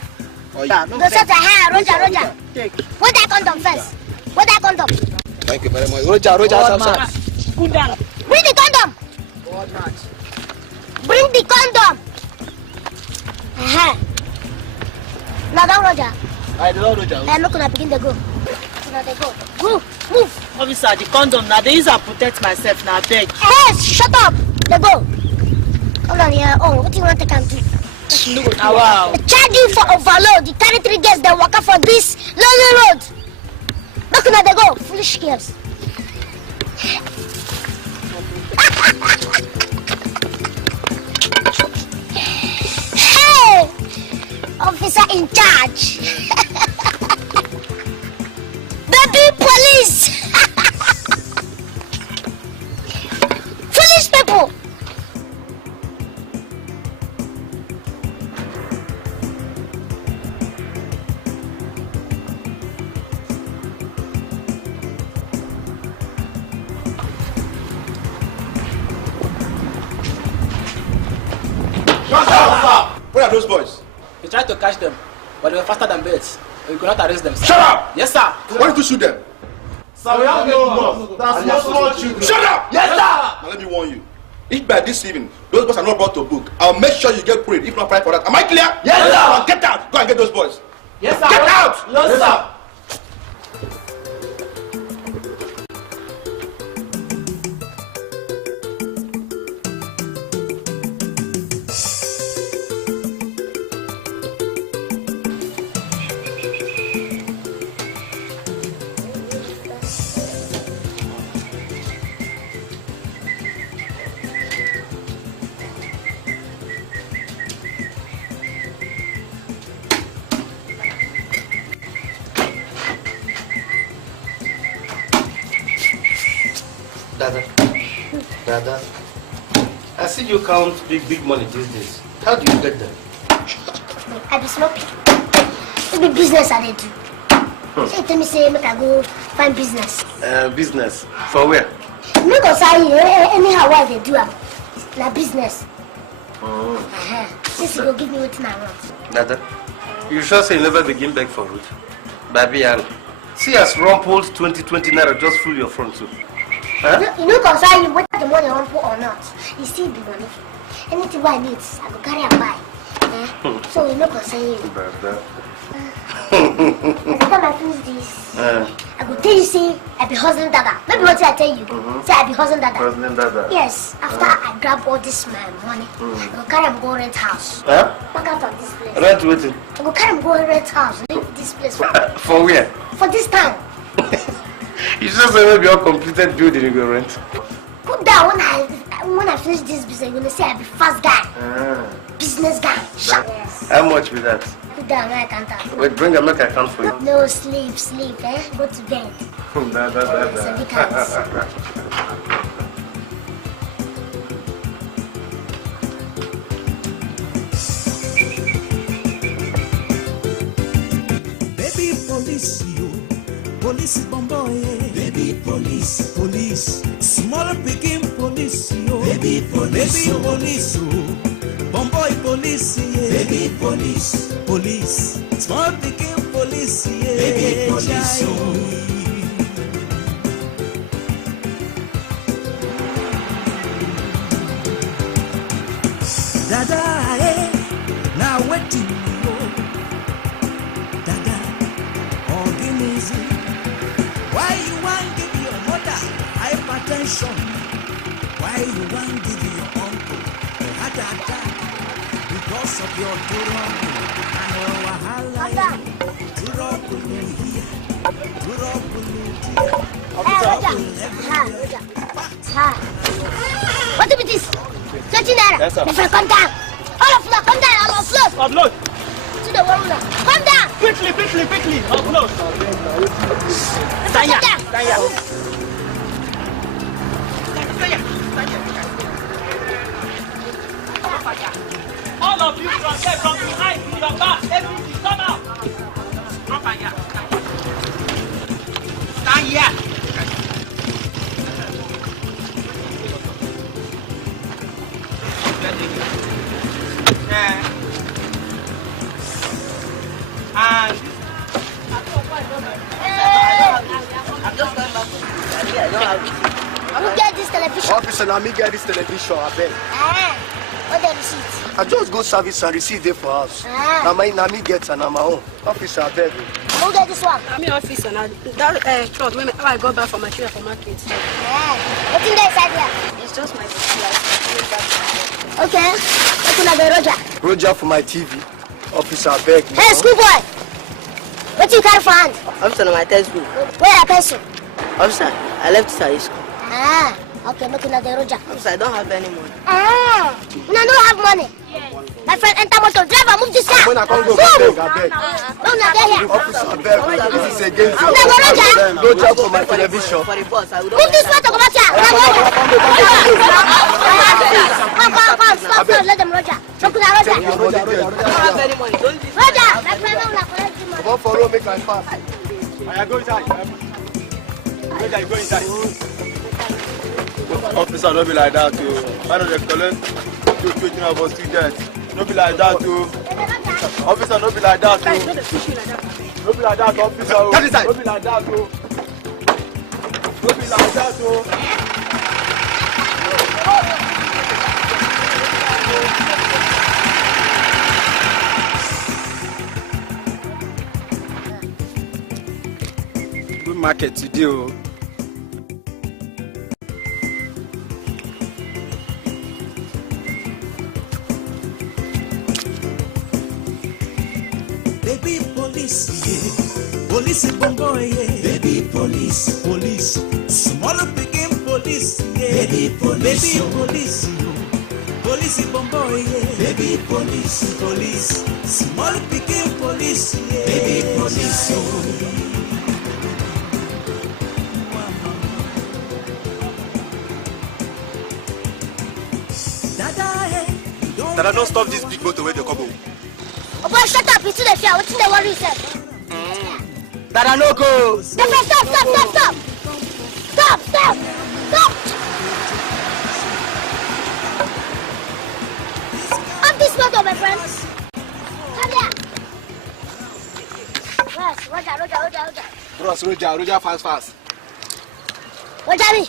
Oh, yeah. Don't set your hair, Roger. Take. What that condom first? What that condom? Thank you very much. Roger. Cool down. Bring the condom. Bring the condom. Now down, Roger. I don't Roger. I'm not gonna begin to go. Go. Move. Officer, the condom now they use to protect myself now. Beg. Hey, shut up. They go. Hold on here. Oh, what do you want to come do? Wow. I charge you for overload. You carry 3 girls that walk up for this lonely road. Look now they go. Foolish girls. Hey! in charge. Baby police. Foolish people. Where are those boys? We tried to catch them, but they were faster than birds. We could not arrest them. Shut up! Yes, sir. Why did you shoot them? Sir, we have no boss. That's not small children. Shut up! Yes, sir. Now let me warn you. If by this evening those boys are not brought to book, I'll make sure you get paid. If not, fight for that. Am I clear? Yes, sir. Now get out. Go and get those boys. Yes, sir. Get out! Yes, sir. Dada, I see you count big money these days. How do you get them? I be sloppy. It be business I do. So you tell me say make I go find business. Business? For where? Make us say anyhow what they do na business. Since you go give me what I want. Dada, you sure say you never begin beg for root? Baby, see as rumpled 2020 naira just full your front too. Huh? You know concern you whether the money rumple or not. You still be money. Anything I need, I go carry and buy. So you know concern you. Dada. By the time I finish this, I go tell you say I be hustling dada. Maybe what I tell you. Say I be hustling dada. Hustling dada. Yes. After I grab all this my money, I go carry and go rent house. Huh? Back out of this place. Rent waiting. I go carry and go rent house. Leave this place For where? for this time. You just say maybe your completed building you go rent. Put down when I finish this business, you're gonna say I be fast guy, business guy. Yes. How much with that? Put down when I can't have. Wait, bring a make account for you. No, sleep, Go to bed. So we can't. Baby police, you. Police bomboy. Baby police. Police. Small picking police, yo. Baby police. Baby police, bomboy police, yeah. Baby police. Police. Small picking police, yeah. Baby police, Dada, now waiting, yo. Dada, organism. Why you want give your mother hypertension? Why you want give your uncle a heart attack? Because of your trouble and your wahala. Trouble here, trouble there. What do this? 20 naira. Yes, sir. If I come down, all of you come down. I'll upload. Upload. To the world. Come down. Quickly. Upload. Stand here. All of you from there, from behind, from the back, everything, come out. Stand here. And Who get this television? Officer, now me get this television, I beg. What the receipt? I just go service and receive it for house. Now me get and my own. Officer, I beg. Who get this one? I'm in office and that truck when I go back for my children for market. What's in there inside here? It's just my life. Okay. What's in there, Roger? Roger for my TV. Officer, I beg. Hey, schoolboy! What you carry for hand? Officer, my textbook. Where are pencil? Officer, I left it at school. Okay, make another Roger. I don't have any money. When I don't have money. Yes. My friend, enter motor. Driver, move this car. When I come go, move. I beg. No, get here. Officer, beg. This is against you. Roger. Roger for my television. For the boss, I will move this motor. Come back here. Come. Stop. Let them Roger. Look at Roger. I don't have any money. Don't leave. Roger. My friend, I will collect the money. Come follow me, my pass. I go inside. Roger, you go inside. Officer, don't be like that, too. Why don't they collect 2 of us students? Don't be like that, too. Officer, don't be like that, too. Don't be like that, officer. Don't be like that, too. Don't be like that, too. Good market today, oh. Baby police, yeah. Police bongo, yeah. Baby police, police. Small picking police, yeah. Baby police, baby police, police bongo, yeah. Baby police, police. Small picking police, yeah. Baby police, Dada, don't stop this big motor where they come home. Oh boy, shut up. You see the fear. What's in the worry yourself? Dada, no go. Stop. Off this motor, my friend. Come here. Yes, Roger. Bros, Roger, fast. Roger.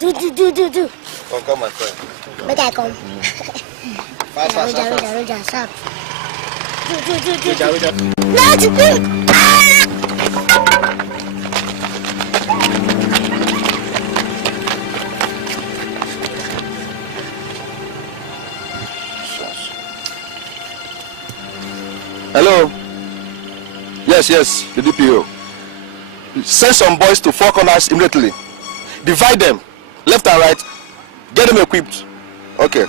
Do. Come, my friend. Make I come. Fast. Roger, stop. Do. Roger. No, to do. Hello. Yes, the DPO. Send some boys to 4 corners immediately. Divide them, left and right. Get them equipped. Okay.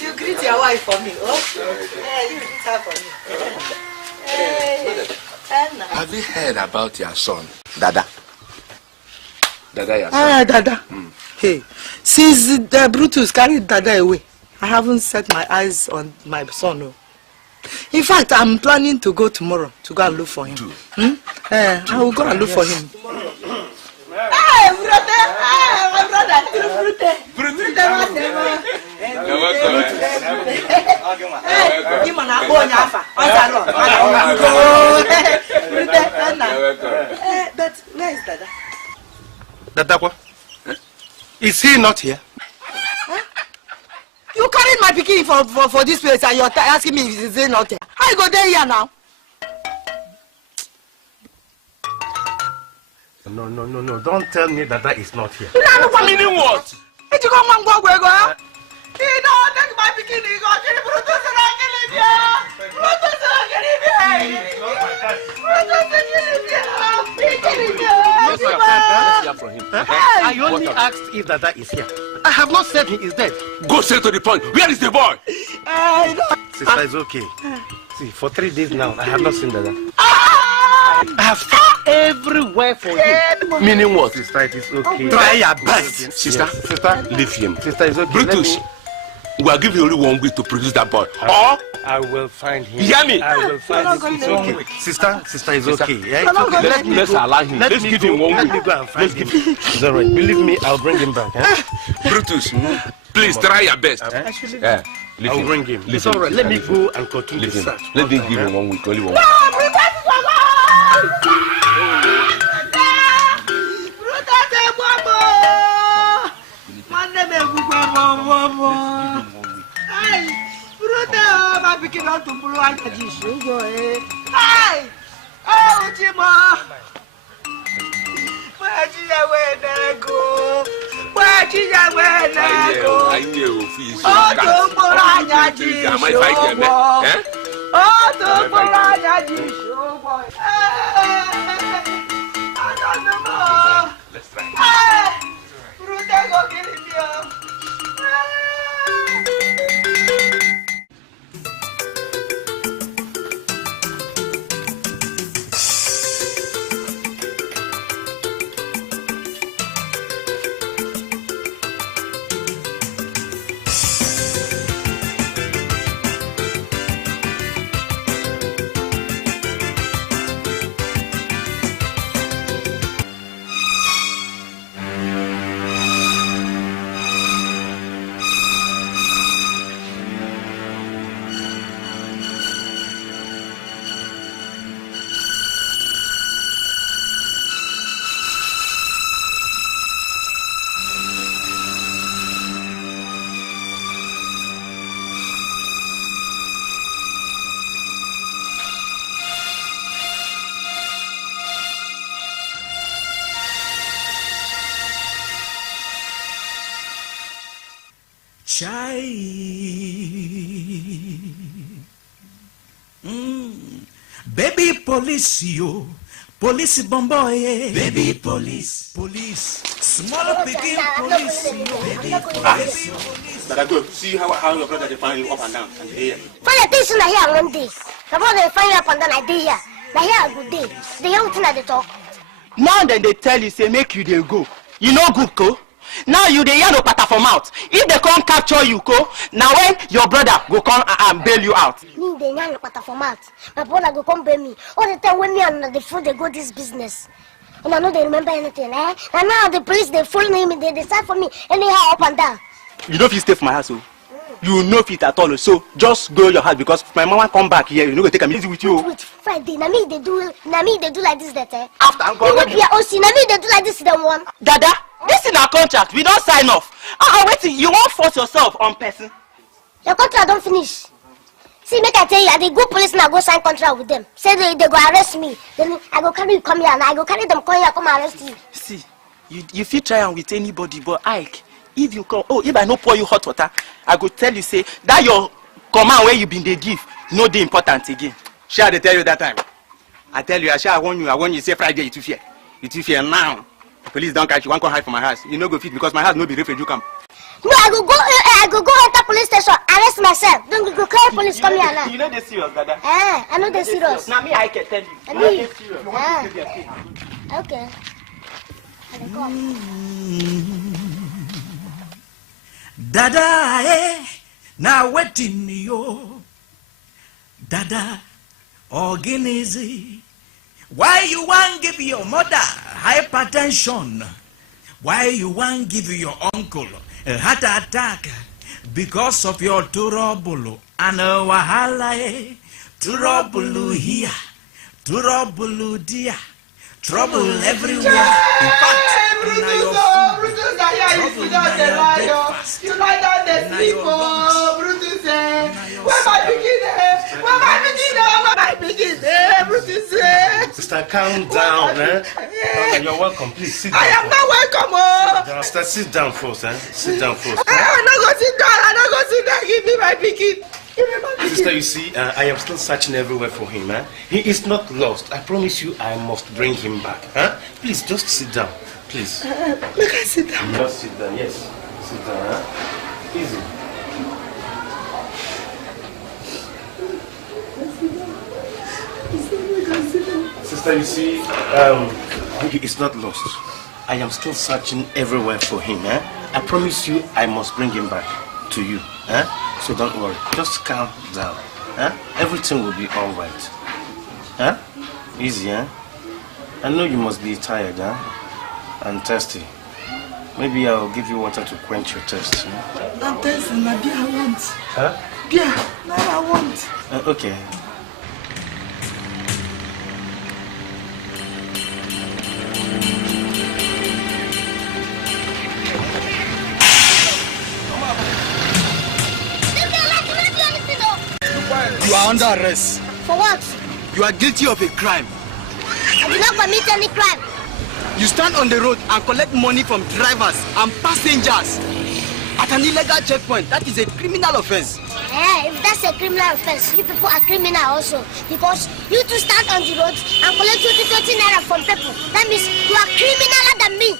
You greet your wife for me, oh? Yeah, you greet her for me. Hey, Anna. Have you heard about your son, Dada? Dada, your son. Dada. Hey, since the Brutus carried Dada away, I haven't set my eyes on my son. Oh. In fact, I'm planning to go tomorrow to go and look for him. I will go and look for him. Hey, brother! Hey, my brother! Brute! You're welcome. Hey, you man, I'm going Alpha. But where is Dada? Dada, what? Is he not here? You carried my picking for this place and you're asking me if he's not here. How you go there here now? No. Don't tell me that is not here. Meaning what? Did you come and go? He don't take my picking. He got kill Brutus and I kill him here. Brutus and kill him here. I only asked if Dada is here. I have not said he is dead. Go straight to the point. Where is the boy? Sister, it's okay. See, for 3 days now, I have not seen Dada. I have searched everywhere for him. Meaning what? Sister, it is okay. Try your best. Sister, leave him. Sister, it's okay. Brutus, we are giving you only 1 week to produce that boy. Or I will find him. Hear me? I will find him. It's okay. Sister, it's okay. Yeah, it's okay. Let's allow him. Let's give him 1 week. Let me go and find him. It's all right. Believe me, I'll bring him back. Brutus, please try your best. Actually, I'll bring him. It's all right. Let me go and continue the search. Let me give him 1 week. Only 1 week. Let's try. Chai. Baby police, yo. Police bomboy. Baby police. Police. Small picking police, yo. Baby police. But I go see how your brother they find you up and down and here. Find a thing na here one day. The brother they find you up and down like here. Na here a good day. The young thing at the talk. Now then they tell you say make you dey go. You know good ko. Now you dey hear no patter for mouth. If they come capture you ko, now when your brother go come and bail you out. Me dey hear no patter for mouth. My brother go come bail me. All the time when me and the fool they go this business. And I know they remember anything, eh? And now the police they follow me, they decide for me anyhow up and down. You know if you stay for my house, oh. You know fit at all, so just go your house because if my mama come back here, you know go take a easy with you. Wait, Friday, na me they do like this that eh? After I'm going. You know Pia OC, na me they do like this them one. Dada, this is our contract. We don't sign off. Wait, you won't force yourself on person. Your contract don't finish. See, make I tell you, I dey go police now go sign contract with them. Say they go arrest me. Then I go carry you come here and I go carry them come here come arrest you. See, you fit try am with anybody, but Ike, if you come, if I no pour you hot water, I go tell you say that your command where you been dey give no dey important again. Shall they tell you that time? I tell you, I warn you say Friday you too fear. You too fear now. Police don't catch you. One can hide from my house. You no go fit because my house no be refugee camp. No, I go enter police station, arrest myself. Don't go call police, come here now. You know they serious, Dada. I know they serious. Now me, I can tell you. I You know know you. they serious. Okay. Dada, now waiting yo. Dada, organism. Why you want give your mother hypertension? Why you want give your uncle a heart attack? Because of your trouble and wahala. Trouble here, trouble there, trouble everywhere. In fact, now your food, trouble now your breakfast, now your lunch, Brutus, where my beginning? Where my beginning? Brutus, Sister, calm down, eh? You're welcome. Please sit down. I am not welcome. Sister, sit down first, eh? Sit down first. I'm not going to sit down. I'm not going to sit down. Give me my beginning. Sister, you see, I am still searching everywhere for him. Eh? He is not lost. I promise you, I must bring him back. Huh? Please, just sit down. Please. Make I sit down. Just sit down. Yes. Sit down. Huh? Easy. Sister, you see, he is not lost. I am still searching everywhere for him. Eh? I promise you, I must bring him back to you. Eh? So don't worry. Just calm down. Eh? Everything will be all right. Huh? Easy, eh? I know you must be tired, huh? And thirsty. Maybe I'll give you water to quench your thirst. I'm thirsty, my beer I want. Huh? Beer, now I want. Okay. You are under arrest. For what? You are guilty of a crime. I did not commit any crime. You stand on the road and collect money from drivers and passengers at an illegal checkpoint. That is a criminal offense. If that's a criminal offense, you people are criminal also. Because you two stand on the road and collect 20 naira from people. That means you are criminaler than me.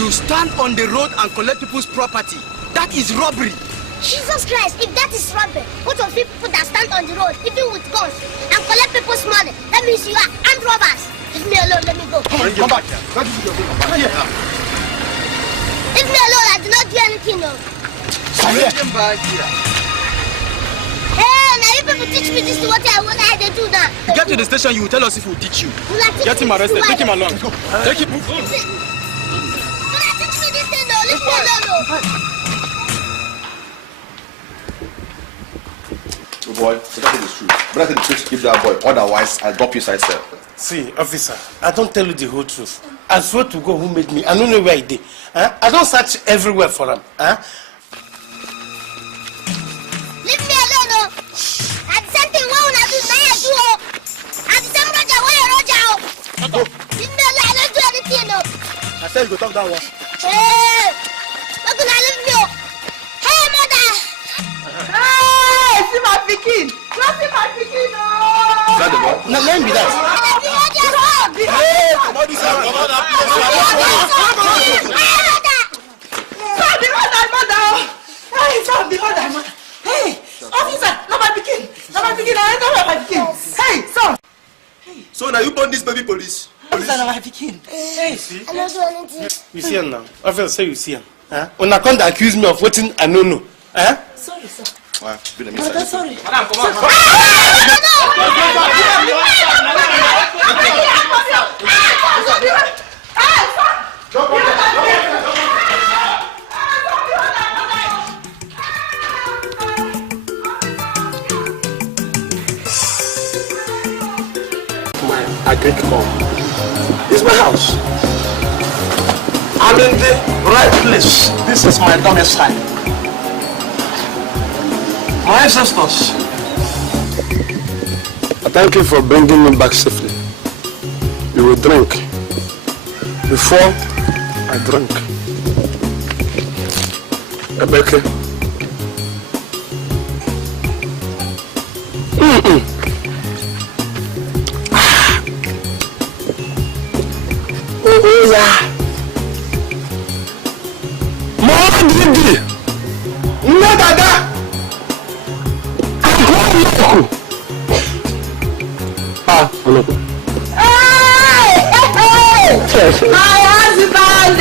You stand on the road and collect people's property. That is robbery. Jesus Christ, if that is robbery, what of you people that stand on the road, even with guns, and collect people's money? That means you are armed robbers. Leave me alone, let me go. Come back here. Leave me alone, I do not do anything. No. Come back here. Hey, now you people teach me this to what I want to do now. Get to the station, you will tell us if we will teach you. Get him arrested, take him along. Take him. Do not teach me this thing, no. Leave me alone, no. Oh boy, better the truth. Better the truth to keep that boy. Otherwise, I'll drop you side cell. See, officer, I don't tell you the whole truth. I swear to God who made me. I don't know where he did. I don't search everywhere for him. Leave me alone, no. At the same thing, what I do, now I do. At the same Roger, why Roger? Leave me alone, I don't do anything, no. I said you go talk that one. Hey, look at leave me. Hey, mother. Hey, see my pikin. Go see my pikin, no. Now let me be that. Hey, come on, this one. Hey, officer, no my pikin. No my pikin, I don't have my pikin. Hey, son. So now you born this baby police? Officer, no my pikin. Hey, I don't do anything. You see him now. Officer, say you see him. When I come to accuse me of waiting, I don't know. sorry, sir. Well, be the Brother, sorry. Madam, come on. My great home. This is my house. I'm in the right place. This is my domicile. My ancestors. I thank you for bringing me back safely. You will drink. Before I drank. Ebeke. Oh yeah. Didi. Nada. Agora. Ah, Oloko. My husband!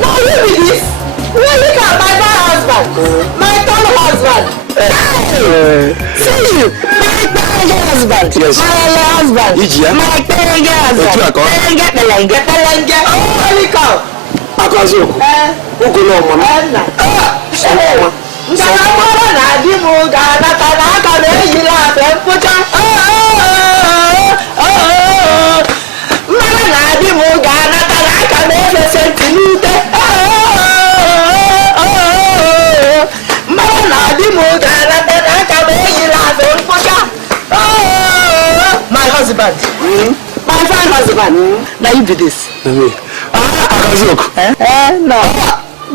Now look at this! Look at my husband! My third husband! See you! My third husband! Yes. My husband! My third husband! Pelenge! Holy cow! Akazu. Ugono mama. Ngalawara na di mu ga na ka na yi la fe pucha. Mara na di mu ga na ka na fe sentinite. Mara na di mu ga na ka yi la fe pucha. My husband. My fine husband. Now you do this. Akazu. No.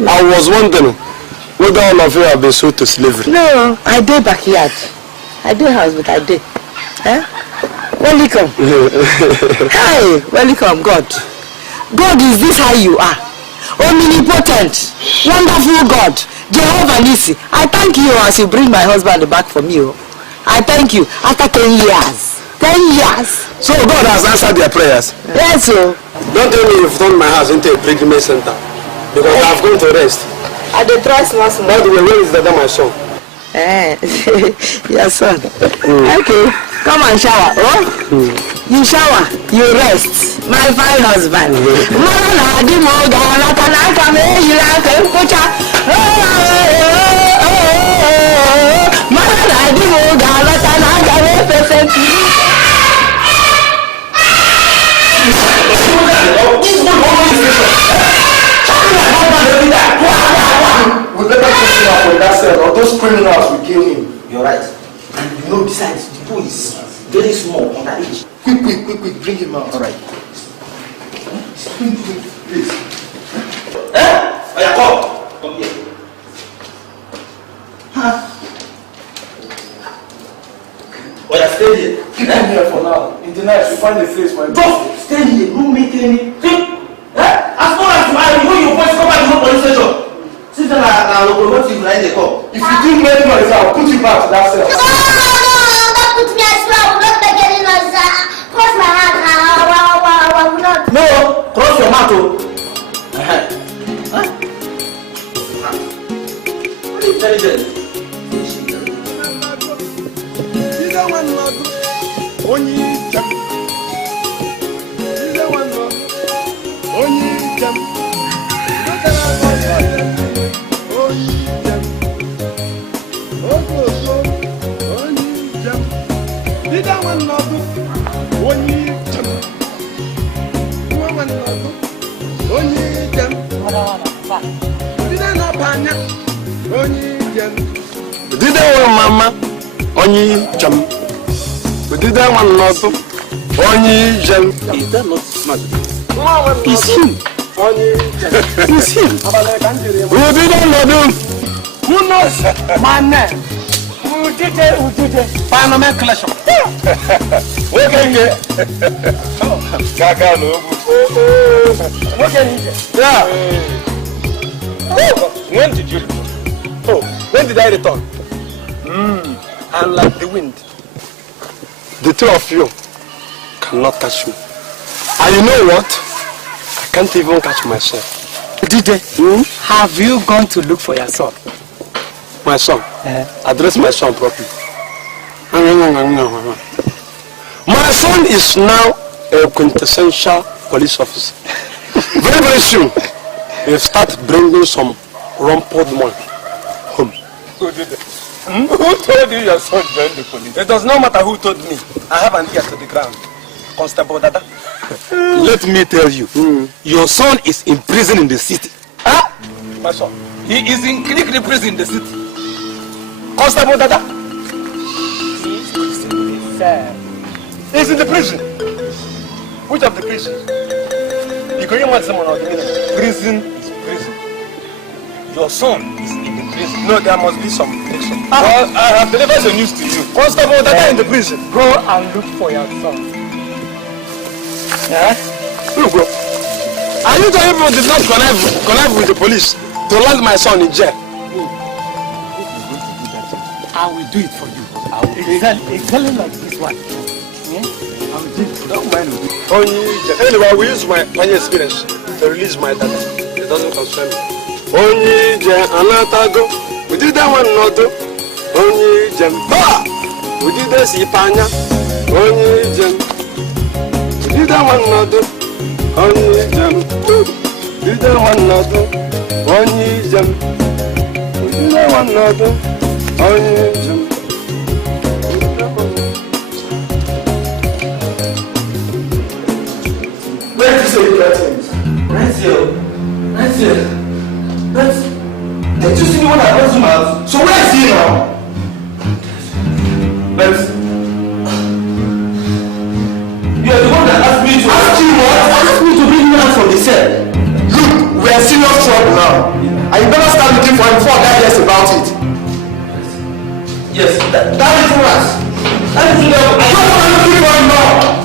I was wondering whether all of you have been sold to slavery. No, I did backyard. I did house, but I did. Welcome. Hi, welcome, God. God, is this how you are? Omnipotent, wonderful God, Jehovah Nissi. I thank you as you bring my husband back for me. I thank you after 10 years. 10 years. So God has answered their prayers? Yes, sir. Don't tell me you've turned my house into a pilgrimage center. Because I've gone to rest. I dey trust small. By the way, where is my son? Your son. Okay, come and shower. You shower, you rest. My fine husband. We better take him out from that cell, or those criminals will kill him. You're right. And you know, besides, the boy is very small, underage. Quick, bring him out. All right. Please. Come here. Oya, stay here. Keep him here for now. In the night, we find a place for him. Just stay here. Don't make any. As long as you your voice come back to the police station. Since then, I will locomotive like they come. If you do make noise, I'll put you back to that cell. No, don't put me as well. I will not make any noise. Cross my hand. I will not. No, cross your mouth. What intelligent? Did they want mama? Only jam. But did they want not? Only jam. Is that not smart? It's him. It's him. Who did I not? Who knows my name? Who did it? Panama Clash. Okay. Gaga no. Okay. Yeah. When did you return? Oh, when did I return? I'm like the wind. The two of you cannot catch me. And you know what? I can't even catch myself. Dide, have you gone to look for your son? My son? Address my son properly. My son is now a quintessential police officer. Very, very soon, he'll start bringing some rumpled money home. Who told you your son joined the police? It does not matter who told me. I have an ear to the ground. Constable Dada. Let me tell you, your son is in prison in the city. Ah? My son? He is in Kirikiri prison in the city. Constable Dada. He's in the prison. Which of the prisons? Because you want someone out the prison is prison. Your son is in the prison. No, there must be some connection. Well, I have delivered the news to you. Constable Dada in the prison. Go and look for your son. Yeah? Look, bro. Are you the people did not connect with the police to land my son in jail? I will do it for you. I will exactly like this one. Yeah? I will do it. Don't mind me. Anyway, we use my experience to release my data. It doesn't concern me. Only Anatago. We did that one not do. Only Jem. We did this Ipanya. Only Jem. We did that one not do. Only Jem. We did that one not do. Only Jem. We did that one not do. Only Jem. Where did you say you got things? Right here. Did you see the one that brought him out? So where is he now? But you are the one that asked me to ask you what? Asked me to bring him out from the cell. Look, we are in serious trouble now. And you better start looking for him before I hears about it. Yes, that is worse. That is worse. I don't want to look for him now.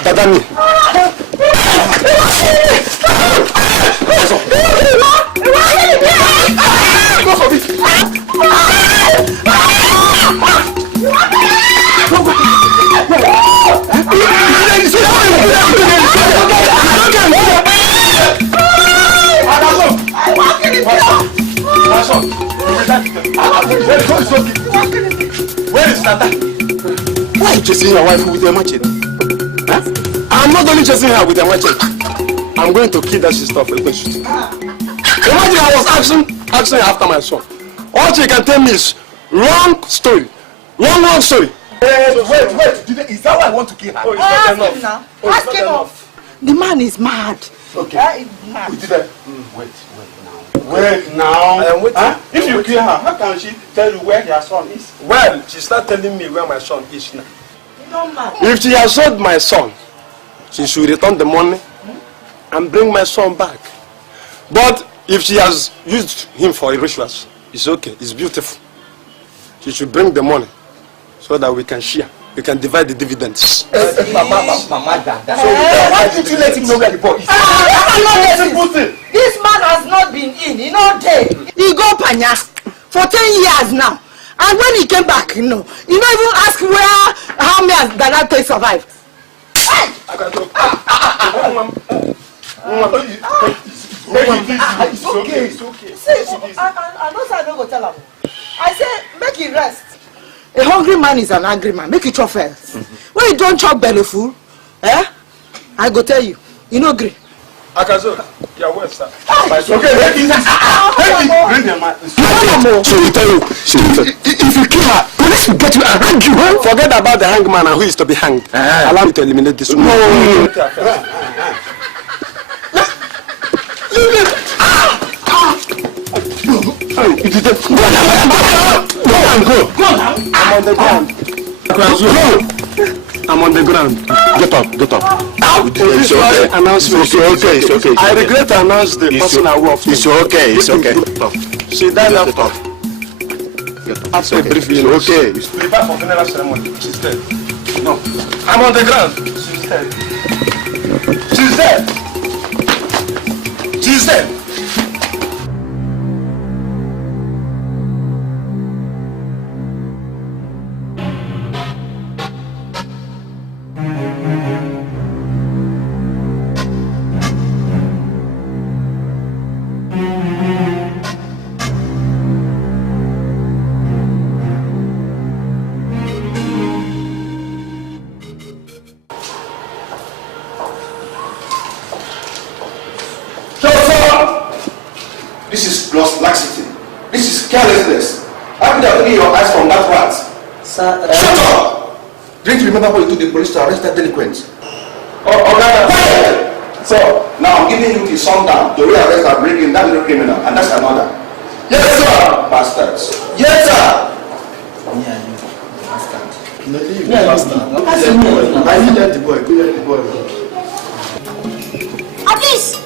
Dadami. Where is Tata? Why are you chasing your wife with your machete? Huh? I'm not only chasing her with a machete. I'm going to kill that sister for a shoot. Imagine I was asking after my son. All she can tell me is wrong story. Wrong story. Wait. Is that why I want to kill her? Oh, ask him now. Ask him off. The man is mad. Okay. Mad. Wait now. If you kill her, how can she tell you where your son is? Well, she started telling me where my son is now. Don't mind. If she has sold my son, she should return the money and bring my son back. But if she has used him for rituals, it's okay, it's beautiful. She should bring the money so that we can share. We can divide the dividends. Mama, Dada. So why didn't you let him know where the boy is? This man has not been in day. He go Panya for 10 years now. And when he came back, he don't even ask how many Dada take survive. It's okay. See, I know I don't go tell him. I say, make it rest. A hungry man is an angry man. Make it chop first. When you don't chop belly full, I go tell you, you no agree. Akazo, your words, sir. Okay, bring them, man. So we tell you, if you kill her, police will get you and hang you. Forget about the hangman and who is to be hanged. Allow me to eliminate this one. No. Go now. I'm on the ground. I'm on the ground. Get up. It's okay. It's okay. I regret to announce the person I work for. It's okay. She died after a brief illness. Okay. Prepare for funeral ceremony. She's dead. No. I'm on the ground. She's dead. This is laxity. This is carelessness. How could you have taken your eyes from that rat? Sir, shut up! Didn't you remember when you took the police to arrest that delinquent? Okay. So, now I'm giving you the sundown to rearrest and bring in that little criminal, and that's another. Yes, sir! Bastards. Yes, sir! I needed the boy. At least.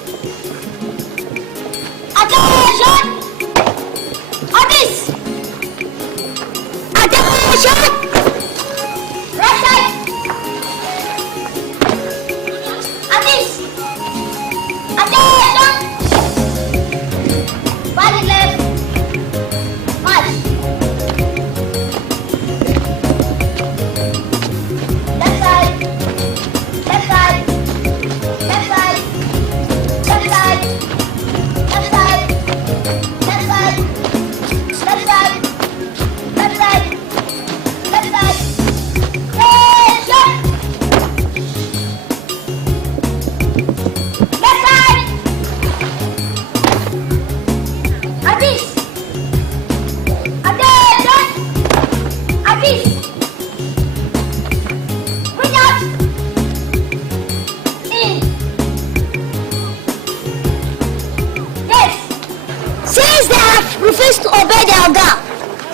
Since they have refused to obey their God,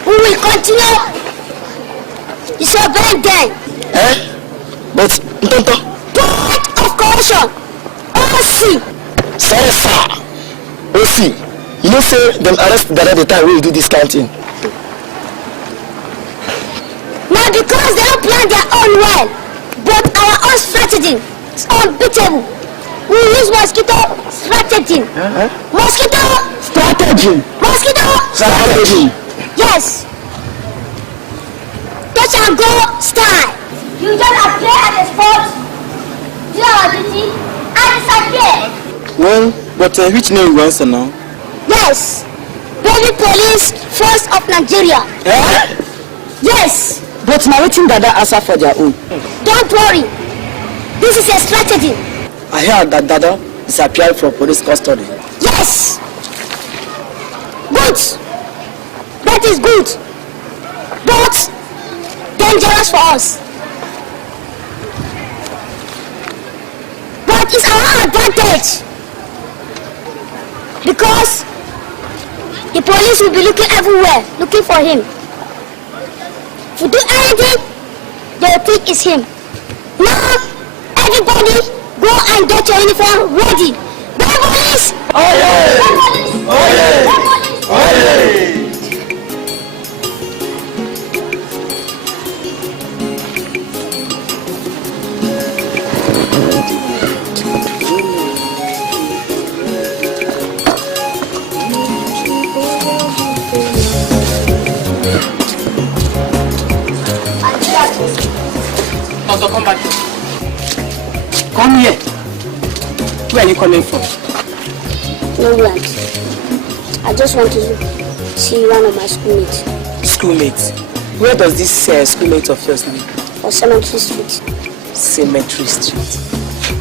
we will continue disobeying them. But, Ntonto. Point of correction. OC. Sorry, sir. OC. You know, say them arrest Dada the time we do this counting. Now because they don't plan their own well, but our own strategy is unbeatable. We use mosquito strategy. Mosquito strategy. Mosquito strategy. Yes. Touch and go style. You just appear at the spot, do our duty, and disappear. Well, but which name you answer now? Yes. Baby Police Force of Nigeria. Yes. But narrating Dada answer for their own. Don't worry. This is a strategy. I heard that Dada is appearing for police custody. Yes. Good. That is good. But dangerous for us. But it's our advantage. Because the police will be looking everywhere, looking for him. If we do anything, they will think it's him. Now, everybody, go and get your uniform ready. The police! Oye! The police! Oye! The police! Oye! Also, come back here. Come here. Where are you coming from? Nollywood. I just want to see one of my schoolmates. Schoolmates? Where does this schoolmate of yours live? On Cemetery Street. Cemetery Street.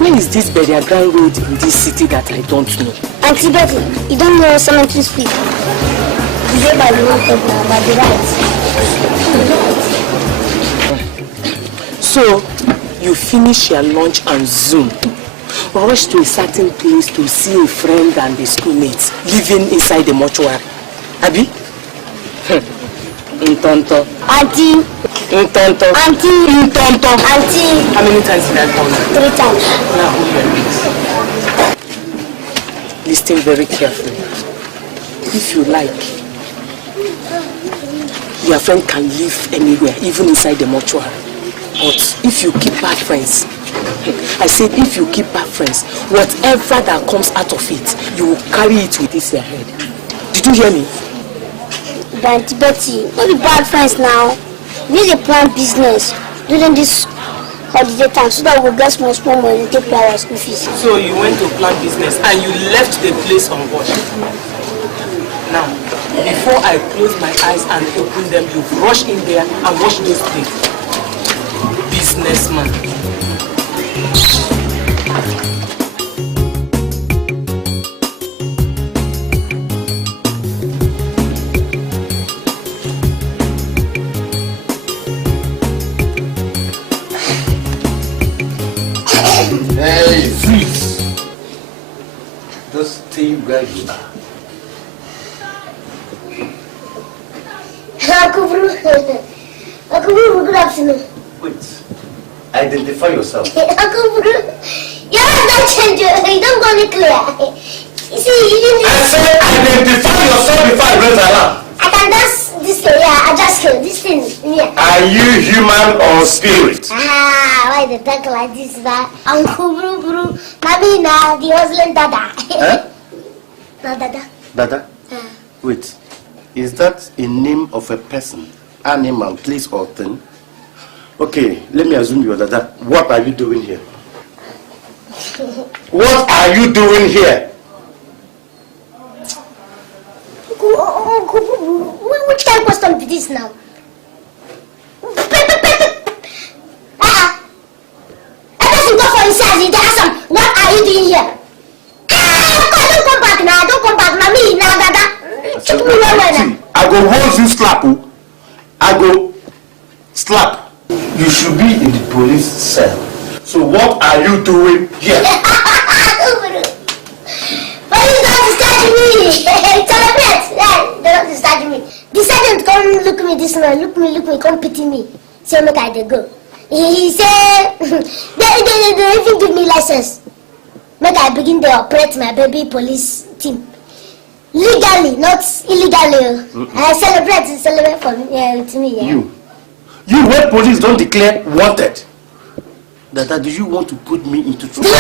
When is this burial ground road in this city that I don't know? Auntie Betty, you don't know Cemetery Street. You go by the left now, by the right. So, you finish your lunch and zoom. Rush to a certain place to see a friend and a schoolmate living inside the mortuary. Abi? Ntonto. Auntie. Ntonto. Auntie. Ntonto. Auntie. How many times did I call you? 3 times. Now hold your lips. Listen very carefully. If you like, your friend can live anywhere, even inside the mortuary. But if you keep bad friends, I said if you keep bad friends, whatever that comes out of it, you will carry it with this your head. Did you hear me? Auntie Betty, don't be bad friends now. We need a planned business during this holiday time so that we'll get small money to pay our school fees. So you went to plan business and you left the place unwashed. Now, before I close my eyes and open them, you rush in there and wash those plates. Businessman. Hey, freeze! Just stay where you are. Good afternoon. Wait. Identify yourself. Your eyes don't change. You don't go clear. You see, you didn't. I said identify yourself before I raise alarm. I can dance this thing. Yeah, I just kill this thing. Yeah. Are you human or spirit? Why they talk like this? Uncle Bru, Mami na the hustling Dada. No, Dada. Dada? Wait. Is that a name of a person, animal, place, or thing? Okay, let me assume you're Dada. What are you doing here? What are you doing here? Which kind of question is this now? I doesn't go for inside. They ask him, what are you doing here? Don't come back now. Don't come back now. Me now, Dada. I said, go once you slap. I go slap. You should be in the police cell. So what are you doing here? Police don't discharge me. Celebrate. They don't discharge me. The sergeant come look me this man, look me, come pity me. Say make I dey go. He say they even give me license. Make I begin to operate my baby police team. Legally, not illegally. I celebrate for with me. Yeah. You when police don't declare wanted. That do you want to put me into trouble? No,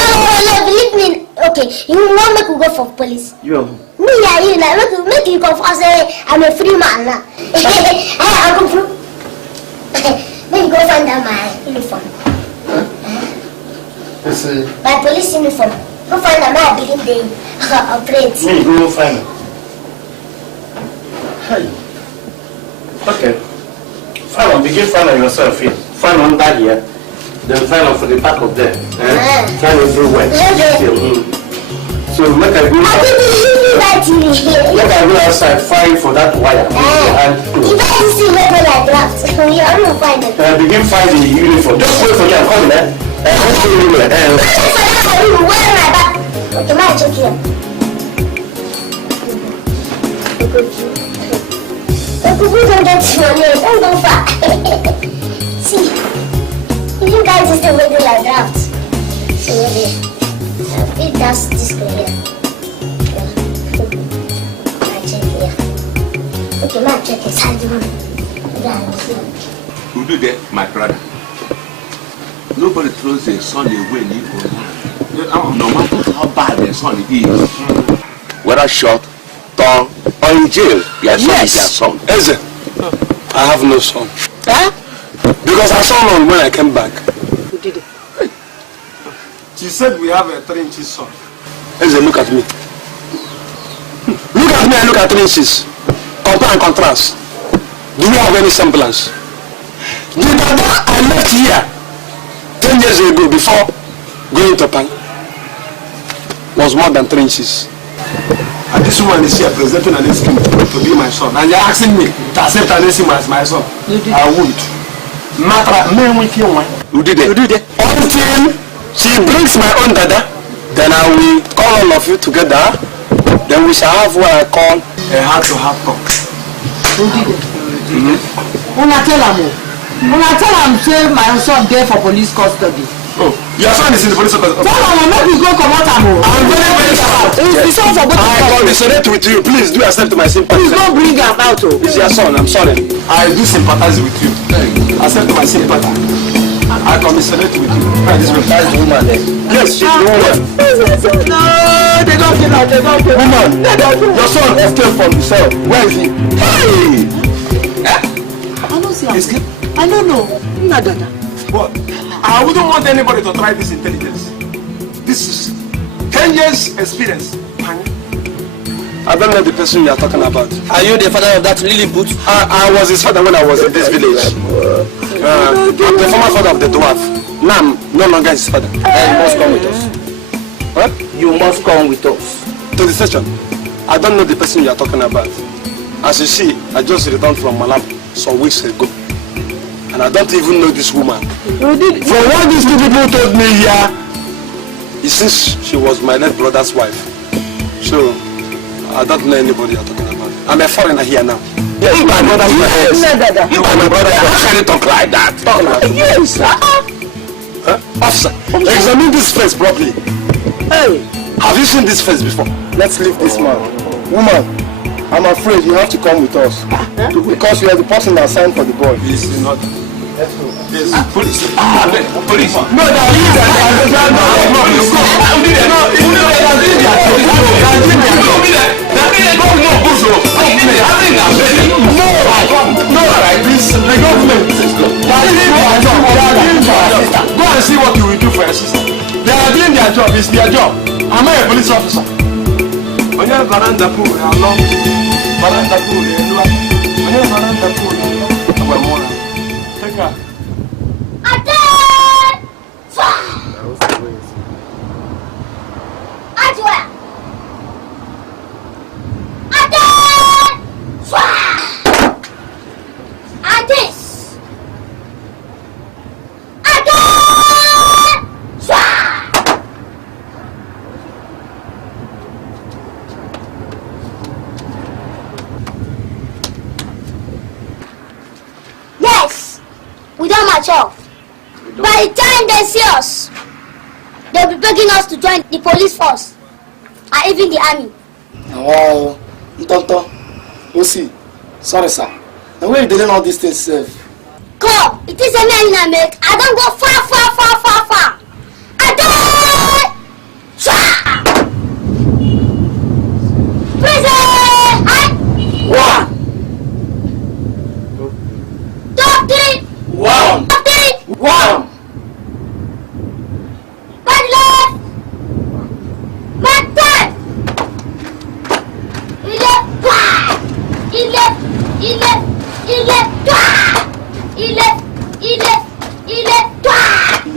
believe me. Okay, you want me to go for police? You. Me, you like make you come for say I'm a free man now. I go through. Let me go find out my uniform. My police uniform. Go find out my begin day operate. Me go find it. Hey. Okay. Find on, begin finding yourself here. Find on that here. Then find out for the back of them. Find everywhere. So make I go. Make I go outside, find for that wire. If I see weapon like that, you don't find it. Begin finding the uniform. Just wait for me. I'm coming. Where my back? Okay, my check here. Don't get money. Don't go far. See, you guys just the way they like that. So maybe that's this girl here. My check here. Okay, my check is hard to Who do that, my brother? Nobody throws their son away in Igbo land. No matter how bad their son is. Whether shot, torn, or in jail, your son is your son. Eze, I have no son. Huh? Because I saw none when I came back. Who did it? She said we have a 3 inches son. Eze, look at me. Look at me and look at 3 inches. Compare and contrast. Do you have any semblance? The dada I left here 10 years ago before going to Pan was more than 3 inches. And this woman is here presenting an scheme to be my son. And you're asking me to accept an scheme as my son. I won't. Who did it? Until she brings my own dada, then I will call all of you together. Then we shall have what I call a heart-to-heart talk. Who did it? Una tell him say my son there for police custody. Oh, your son is in the police custody. Tell him make we go come out am. I'm very sorry. It's all for both of us. I commiserate with you. Please do accept my sympathy. Please don't bring him out. It's your son. I'm sorry. I do sympathize with you. Accept my sympathy. I commiserate with you. This woman there. Yes, she's the woman. No, they don't kill her. They don't kill her. Woman, your son escaped from the cell. Where is he? Hey! I don't see him. I don't know. What? I wouldn't want anybody to try this intelligence. This is 10 years experience. I don't know the person you are talking about. Are you the father of that Lilliput? I was his father when I was in this village. I'm the former father of the dwarf. Now I'm no longer his father. You must come with us. What? You must come with us. To the station. I don't know the person you are talking about. As you see, I just returned from Malam some weeks ago. And I don't even know this woman. From what these two people told me here, it seems she was my late brother's wife. So, I don't know anybody you're talking about. I'm a foreigner here now. Yes, you my brother's wife. You are my brother's wife. How can you talk like that? Talk like that. Yes. Officer, examine this face properly. Hey, have you seen this face before? Let's leave this man. Woman, I'm afraid you have to come with us. Because you are the person that signed for the boy. This is not. Let's go. Yes. Police. Police. No, go and see what you will do for your sister. They are doing their job. It's their job. Am I a police officer? When you veranda pool, along veranda pool, when you veranda pool, take her. mature. By the time they see us, they'll be begging us to join the police force and even the army. Wow, Tonto, you see, sorry sir. Now where are you doing all these things, sir? Come, it is a man I make. I don't go far. I don't. Prison. 1, 2, 3. 1, 2, 3. 1. Bad left. Bad time. Il est.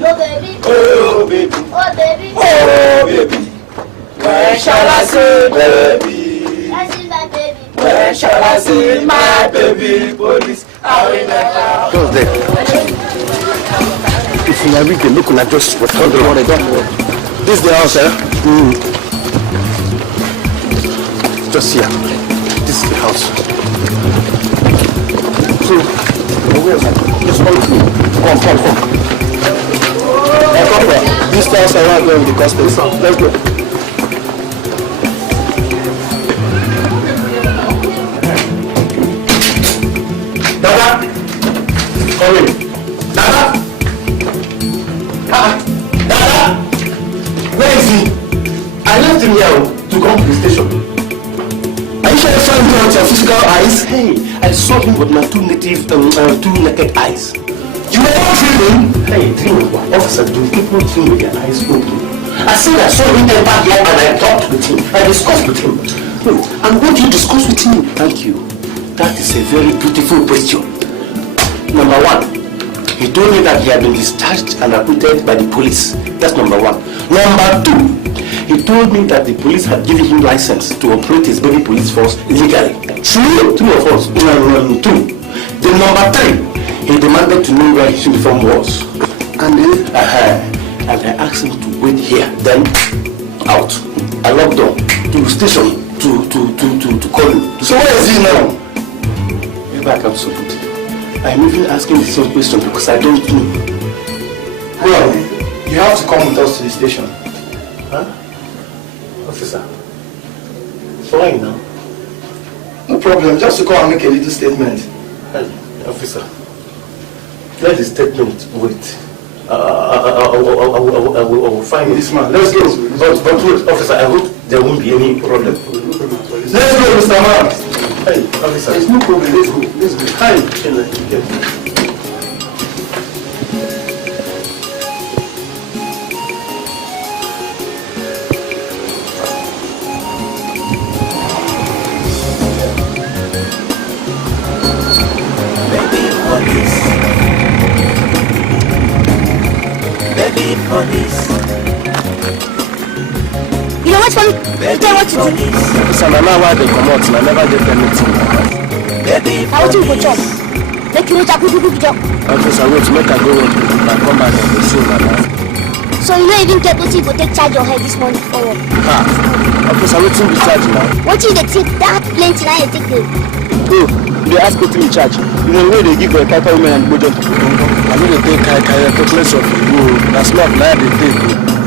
Oh baby. Oh baby. Oh baby. Oh baby. When shall I see baby? I see my baby. When shall I see my baby? Police, I will never. What's there? If you are reading, look like just what don't worry. This is the house, eh? Just here. This is the house. So, just come. Come here. This house around there with the custom. Let's go. Dada! Come in. Dada! Dada! Where is he? I left him here to come to the station. Are you sure you saw him with your physical eyes? Hey, I saw him with my two naked eyes. You were not dreaming? Hey, dreaming what? Officer, do people dream with their eyes open? I said I saw him enter here and I talked with him. I discussed with him. No, and what did you discuss with him? Thank you. That is a very beautiful question. Number 1, he told me that he had been discharged and acquitted by the police. That's number 1. Number 2, he told me that the police had given him license to operate his baby police force illegally. True, 2 of us. 2. Then number 3, he demanded to know where his uniform was. And then and I asked him to wait here, then out. I locked down to the station to call him. So where is he now? Maybe I can solve it. I'm even asking the same question because I don't know. Well, you have to come with us to the station. Huh? Officer. Why now? No problem, just to come and make a little statement. Hey, officer. Let the statement wait. I will find this man. Let's go. But wait, officer, I hope there won't be any problem. Let's go, Mr. Man. Hey, officer. There's no problem. Let's go. Let's go. Hi. Police. You know what's funny? You tell what to do. Officer, my man, why they come out? I never get anything. Now what you go job? Make you quick job. Officer, wait, make I go and come back and see my man. So you don't even get what you go take charge of her this morning for work. Officer, wait till be charge now. What you they take that plenty now you take the go. They ask what in charge. You know where they give a type of women and go jump. I know they take calculation of you. That's not now they take.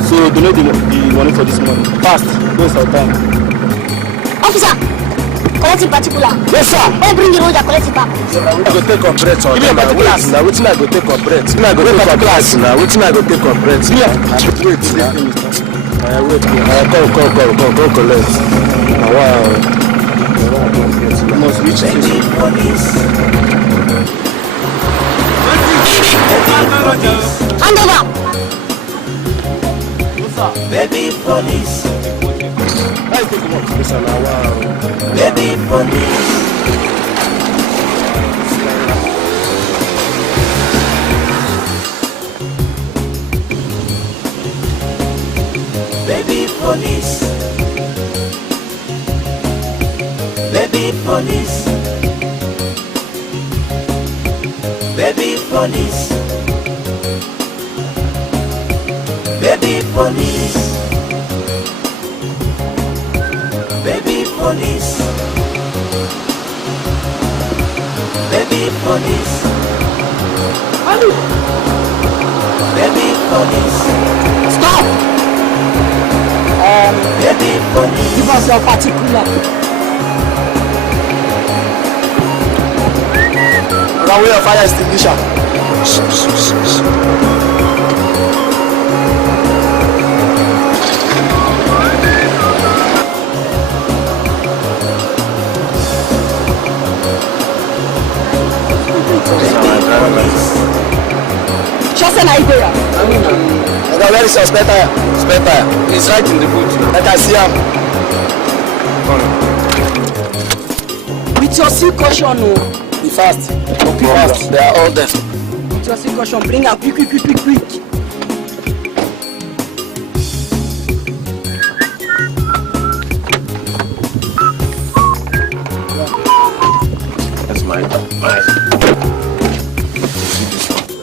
So they know the money for this money. Fast, waste our time. Officer, collect in particular. Yes sir. When bring the road, collect it back. I go take up bread on. Give me a particular. Now which I go take up bread. I go take up class now. Which I go take up bread. Wait. Wait. Go collect. Wow. You must reach the police. Hand over. Baby police. Baby police. Baby police. Baby police. Baby police. Baby police. Baby police. Baby police. Baby police. Stop! Baby police. Give us your particular. Run away your fire extinguisher. Just an idea. Okay, where is your spare tire? Spare tire. It's right in the boot. I can see him. With your sea caution, no. Be fast. Be fast. They are all there. With your sea caution, bring her quick. That's mine.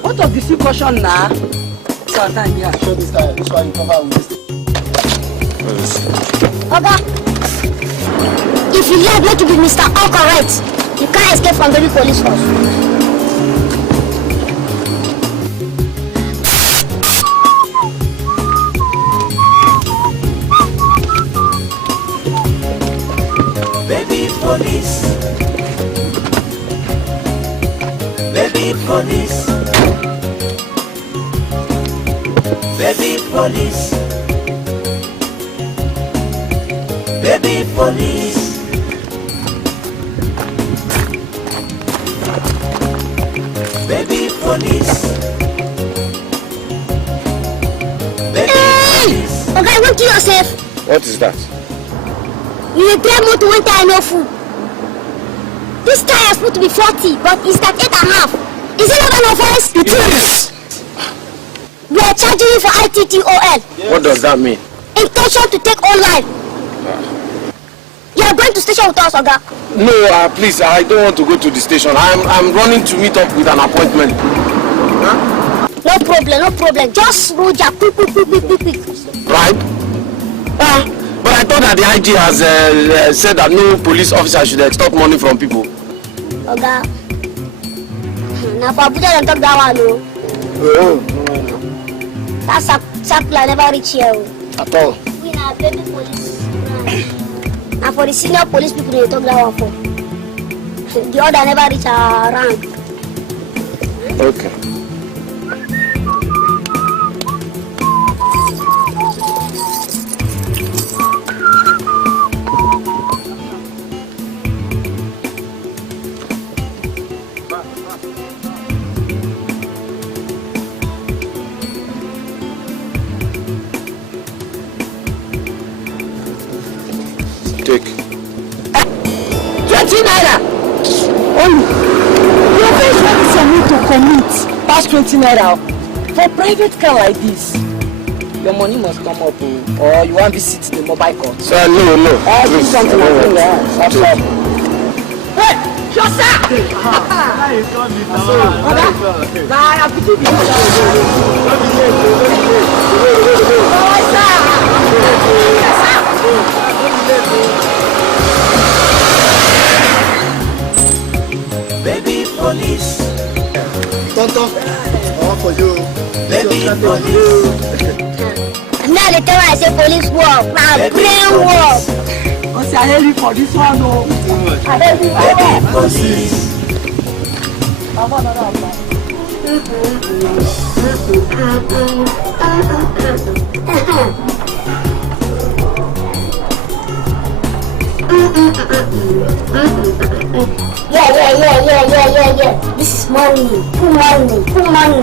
What of the sea caution now? Show this tire. This one you cover with this. Oga, if you like not to be Mr. All Correct, you can't escape from the police force. Baby police. Baby police. Baby police. Baby police. Baby police. Baby police. Okay, look to yourself. What is that? You will drive motor when tire no full. This tire is supposed to be 40, but it's at 8.5. Is it not an offense? It is. We are charging you for ITTOL. What does that mean? Intention to take all life. You are going to station with us, Oga. No, please, I don't want to go to the station. I'm running to meet up with an appointment. Huh? No problem. Just roll your quick. Right? But I thought that the IG has said that no police officer should extort money from people. Oga, now for Abuja don't talk that one, no. That circular never reach here. At all. We are baby police. Now for the senior police people, they talk that one for. The other never reach our rank. Okay. Take. 20 naira. Only. Your face ready for me to commit. Pass 20 naira. For private car like this, your money must come up, or you want to visit the mobile court. Sir, no. I'll do something like that. Hey, Josa! I have to do this. Baby police. Tonton, all for you. Baby police. Now they tell I say police work. Now brain work. I hate you for this one, no. I hate you for Baby police. Yeah. This is money. Good money.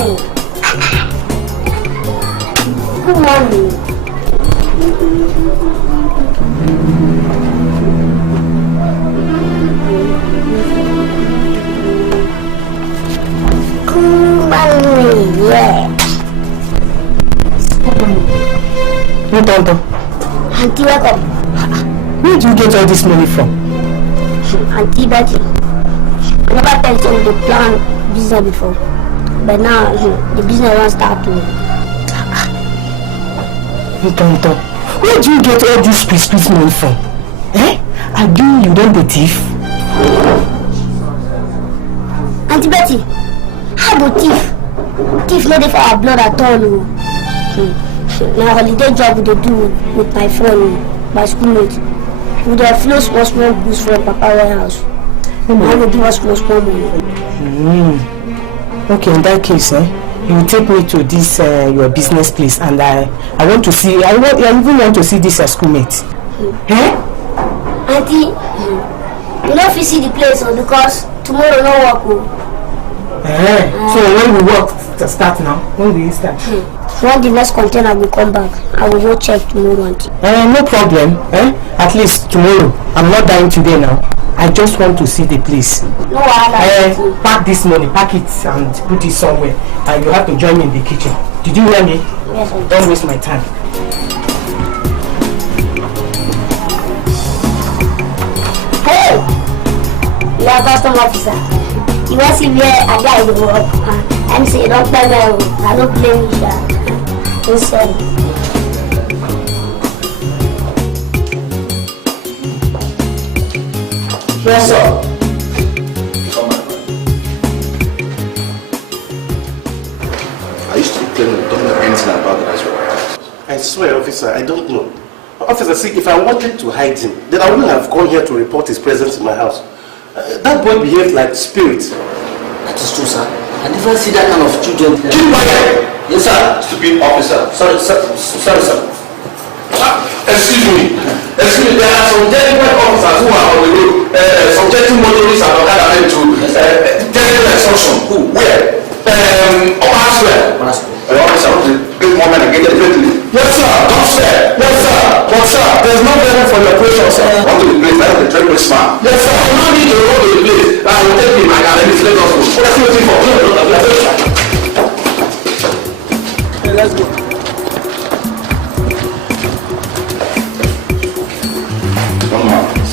Yeah. No, Tonto. Auntie, welcome. Where do you get all this money from? Auntie Betty. I never told you the plan business before. But now the business won't start to. Tonto, where do you get all this split money from? I do you don't be thief? Auntie Betty, how about thief? Thief no dey for our blood at all. Na holiday job we dey do with my friend, my schoolmate. We dey flow small goods from Papa warehouse. I go give us small money. Okay, in that case, you will take me to this your business place, and I want to see. I even want to see this schoolmate. Auntie, you don't fit see the place because tomorrow no work. So when we work to start now, when will you start? When the next container will come back, I will go check tomorrow, Auntie. No problem. At least tomorrow. I'm not dying today now. I just want to see the place. No wahala. Pack this money, pack it and put it somewhere. And you have to join me in the kitchen. Did you hear me? Yes, Auntie. Don't waste my time. Hey! You are custom officer. You want to see where a guy will work. I'm saying don't play well. I don't blame you. Listen. Yes, sir. I used to tell you, don't know anything about that as well. I swear, officer, I don't know. Officer, see, if I wanted to hide him, then I wouldn't have come here to report his presence in my house. That boy behaved like spirit. That is true, sir. I never see that kind of children. Keep quiet! Yes, sir. Stupid officer. Sorry, sir. Excuse me, there are some delinquent officers who are on the road subjecting motorists and other men to terrible extortion. Who? Where? Officer, big moment and get it quickly. Yes, sir. Don't swear. Yes, sir. But sir, there's no better for your operation, sir. Come to the place. That's the terrible smart. Yes, sir. I don't need to go to the place. I will take him. I can let him let us go. What are you waiting for? Hey, let's go.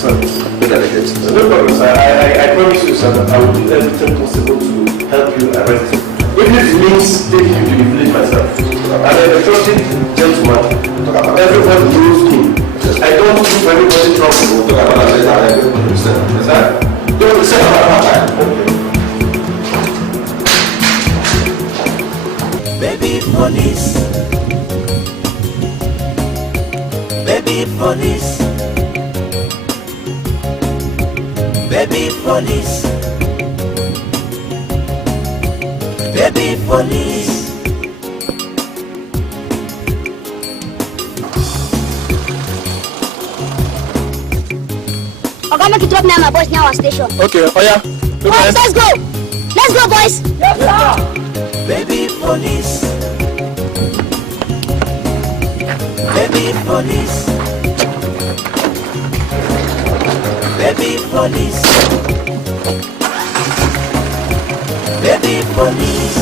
No problem, sir. I promise you, sir, that I will do everything possible to help you arrest him. Even if it means taking you to the village myself. And I trust him, gentleman. Everybody knows him. I don't give anybody trouble. Don't say about my time. Baby police. Baby police. Baby police. Baby police. Okay, make you drop me and my boys now at station. Okay, oh yeah. Boys, let's go! Let's go, boys! Yes, sir. Baby police. Baby police. Baby police. Baby police.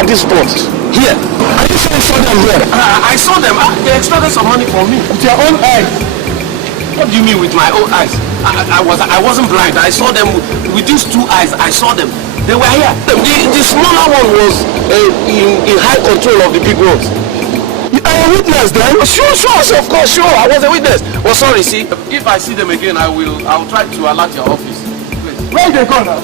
At this spot. Here. Are you sure you saw them here? I saw them. They extorted some money from me. With your own eyes. What do you mean with my own eyes? I wasn't blind. I saw them with these two eyes. I saw them. They were here. The smaller one was in high control of the big ones. I am a witness then? Sure, of course, sure. I was a witness. Well, sorry, see. If I see them again, I'll try to alert your office. Please. Where they go now?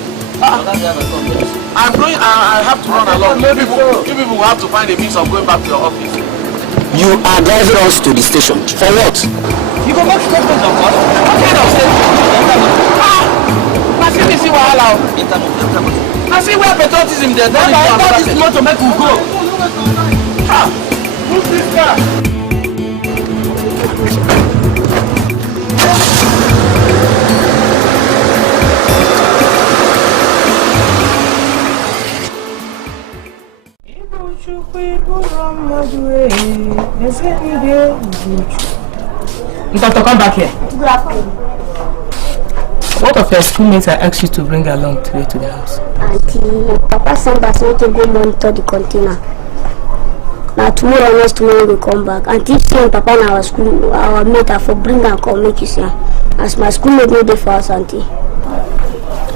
I'm going. I have to run along. You people will have to find a means of going back to your office. You are driving us to the station. For what? You go back to government, of course. What kind of station? I see me see wahala. I see where patriotism there. That is not to make you go. Who's this guy? Doctor, come back here. Good afternoon. What of your schoolmates I asked you to bring along today to the house? Auntie, Papa sent us to go monitor the container. Now tomorrow, next tomorrow we come back. And if seeing Papa in our school, our mate for bring and come make you see. As my schoolmate no dey for us, Auntie.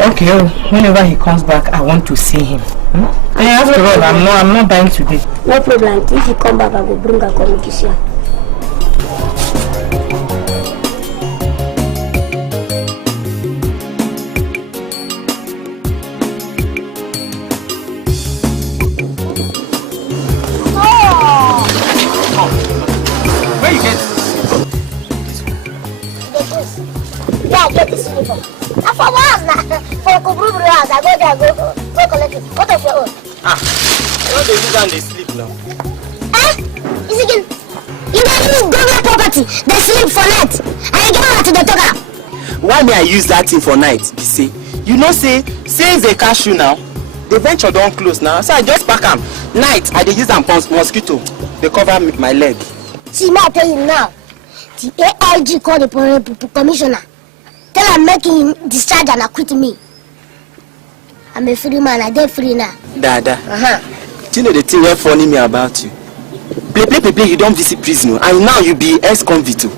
Okay, whenever he comes back, I want to see him. After all, I'm not dying today. No problem, Auntie. If he come back, I will bring and come make you see. I go there, go collect it. What of your own? You know they use and they sleep now. Is again? You don't use government property. They sleep for night. And you give her to the talker. Why may I use that thing for night? You see, you know, say the cashew now. The venture don't close now, so I just pack them. Night, I dey use them for mosquito. They cover my leg. See, may I tell you now? The AIG called the commissioner. Tell him making him discharge and acquit me. I'm a free man, I get free now. Dada, do you know the thing that funny me about you? Play, you don't visit prison, and now you be ex-convict. See,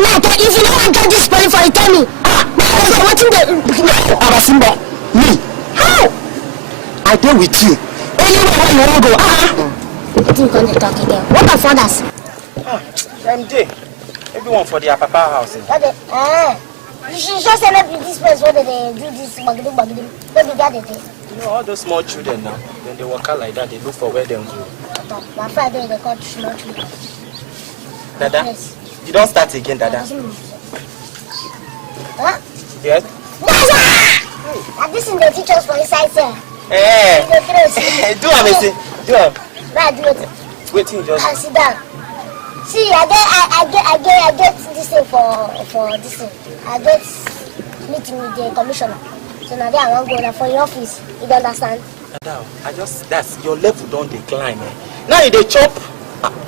now, if you don't want to get this police for you, tell me. What's in the... Abasimba, me? How? I deal with you. Anywhere you want to go, What are you going to talk again? What of others? I'm there. Everyone for their papa house. You should just say maybe this place where they do this bagidoo. Maybe that they do. You know all those small children now, when they walk out like that, they look for where they go. My Friday they call small children. Dada, yes. You don't start again, Dada. Huh? Yes? And this is the teachers for inside here. Do amazing. Do it. Right, do it. Wait till you just sit down. See, I get this thing for this thing. I get meeting with the commissioner. So now I want to go for your office. You don't understand? Dada, that's your level don't decline. Now you dey chop,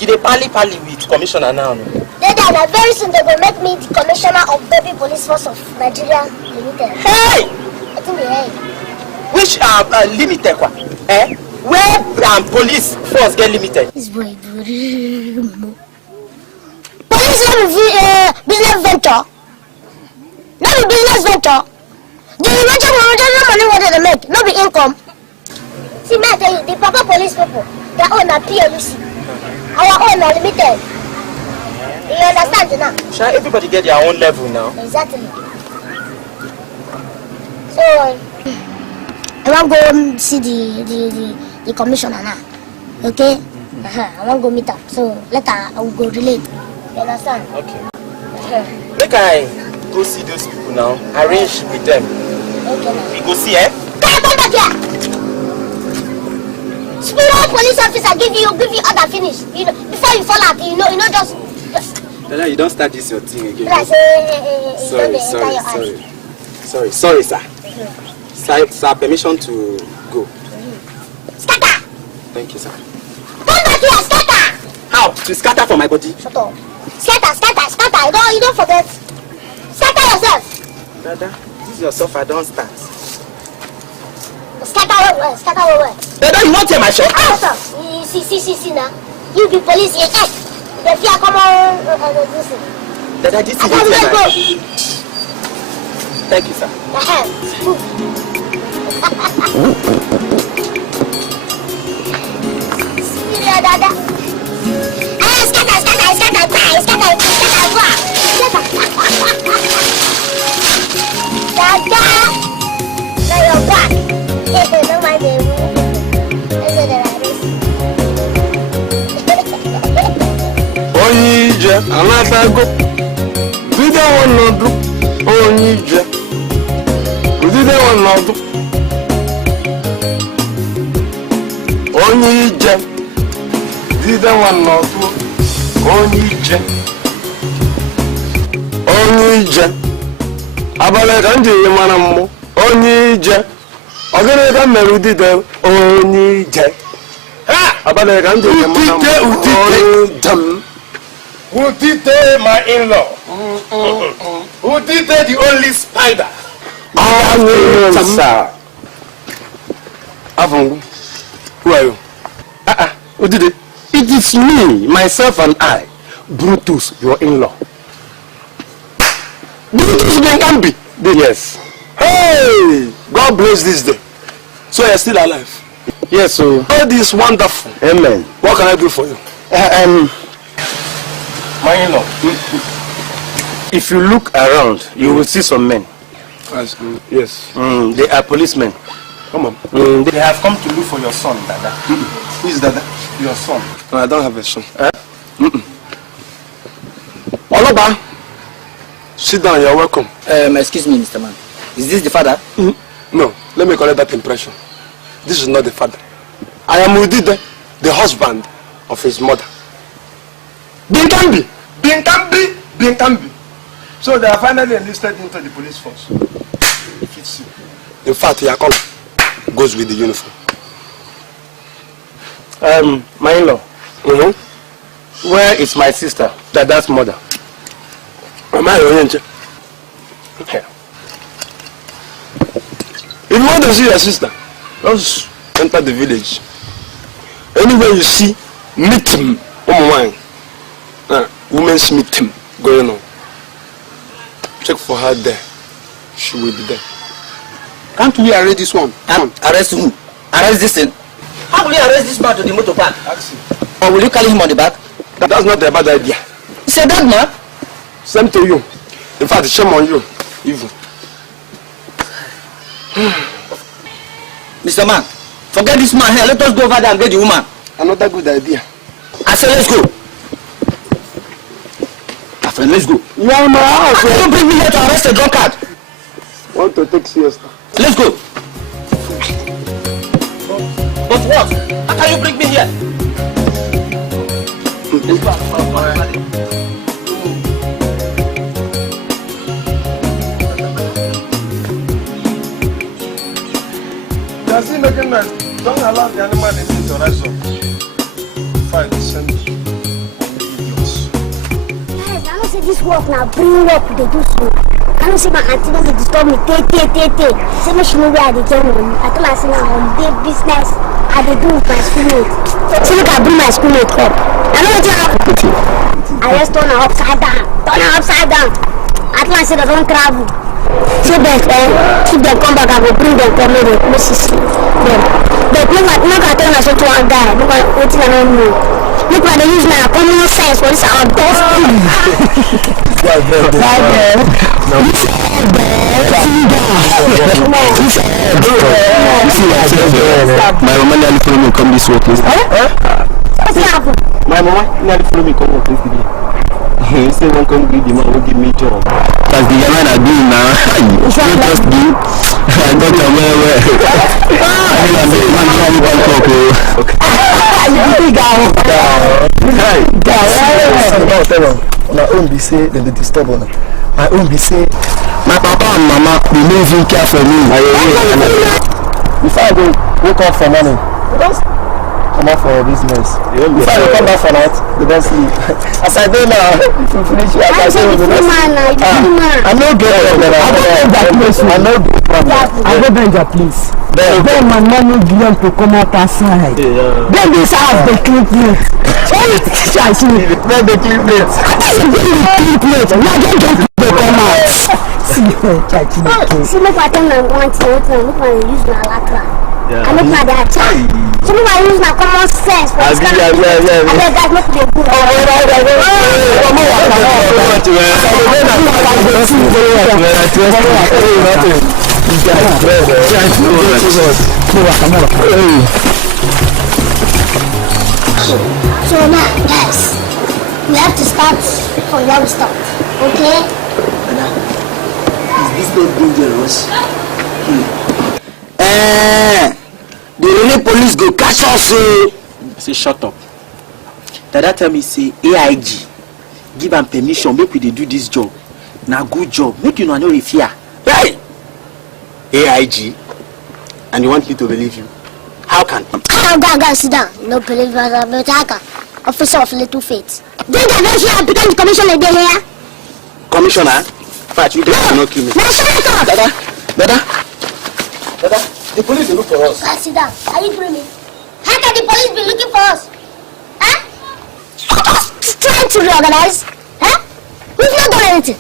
you dey pally with commissioner now. Then very soon they will make me the commissioner of Baby Police Force of Nigeria Limited. Hey! I think the hey. Which limited kwa? Where police force get limited? This boy police business venture. Not a business venture. The money what they make, not the income. See, may I tell you, the Papa police people, their own are PLC. Our own are limited. You understand now? Shall everybody get their own level now? Exactly. So, I want to go see the commissioner now. Okay? I want to go meet up. So, later I will go relate. You understand? Okay. Make I go see those people now. Arrange with them. Okay. We go see, eh? Come back here! Spirit police officer give you other finish. You know, before you fall out, you know, just. Dada, you don't start this your thing again. Like, Sorry, sir. Sir, permission to go. Scatter! Thank you, sir. Come back here, scatter! How? To scatter for my body? Shut up. Scatter. You don't forget. Scatter yourself. Dada, this is your sofa, don't start. Scatter where? Dada, you won't take my shot? See now. You be police here. The fear come on. Dada, this is it. Thank you, sir. See, Dada. Scatter. Dada. Now you're back. No mind me. Onye anatago Udide wanodu Onye Udide wanodu Onye Udide wanodu Onye Abale kanje yemana mmo Onye Ogene ka meru dide Onye Abale kanje yemana mmo Udide, my in-law. Udide, the only spider. Sir. Avongu, who are you? Who did it? It is me, myself and I, Brutus, your in-law. Brutus Bengambi? Yes. Hey! God bless this day. So you're still alive? Yes, so. God is wonderful. Amen. What can I do for you? My in-law, if you look around, you will see some men. That's good. Yes. They are policemen. Come on. They have come to look for your son, Dada. Who is Dada? Your son. No, I don't have a son. Oloba, sit down. You're welcome. Excuse me, Mr. Man. Is this the father? No, let me correct that impression. This is not the father. I am Udide, the husband of his mother. Binkambi. So they are finally enlisted into the police force. In fact, your color goes with the uniform. My in-law. Where is my sister, Dada's mother? Am I oriented? Okay. If you want to see your sister, just enter the village. Anywhere you see meeting, women's meeting going on, check for her there. She will be there. Can't we arrest this one? Arrest who? Arrest this thing? How will you arrest this man to the motor park? Or will you carry him on the back? That's not a bad idea. It's a bad man. Same to you. In fact, shame on you. Evil. Mr. Man, forget this man here. Let us go over there and get the woman. Another good idea. I said, let's go. My friend, let's go. Yeah, my house. Don't bring me here to arrest a drunkard. Want to take siesta? Let's go. But what? How can you bring me here? Let's go. You are still making noise. Don't allow the animal instinct to rise up. Fine, send it. Guys, I don't say this work now. Bring up, they do so. I don't see my auntie don't disturb me. Say me she know where they get money. I told her say now on day business I dey do with my schoolmate. So look, I bring my schoolmate up. I know what you happen. I just turn her upside down. I told her say they don't travel. So then, if they come back, I will bring them come here. Let me see them. But look at tell her so to one guy. Look at what I don't know. Look what they use now. Common sense for this our best thing. My mama nearly follow me come this way, please. What's happened? My mama nearly follow me come work this day. He say won't come give the man will give me job. That's the man I do now. You just do. I don't know where. My own be say then they disturb on. My own be say my papa and mama they no even care for me. Before I go wake up for morning, just come out for business. Before I come back for night, they don't sleep. As I do now, if you finish your I no get I go beg your please. Then my mom will give them to come out outside. Then this house they clean plate. Then they clean plate. Now don't get to come out. See, look what I'm wanting. Look what I use my lacra. I look at that child. So look what I use my common sense. I bet guys look the good. So now, guys, we have to start from where we stopped. Okay? Is this not dangerous? The really police go catch us. Say shut up. Dada tell me say AIG give am permission make we dey do this job. Na good job. Make you no fear. Hey! AIG? And you want me to believe you? How can? Go sit down. No believe but I can. Officer of little faith. Then the version I become the commissioner here. Commissioner? In fact, you don't kill me. Now shut up! Dada, Dada, the police will look for us. Sit down. Are you dreaming? How can the police be looking for us? Huh? Trying to reorganize? Huh? We've not done anything.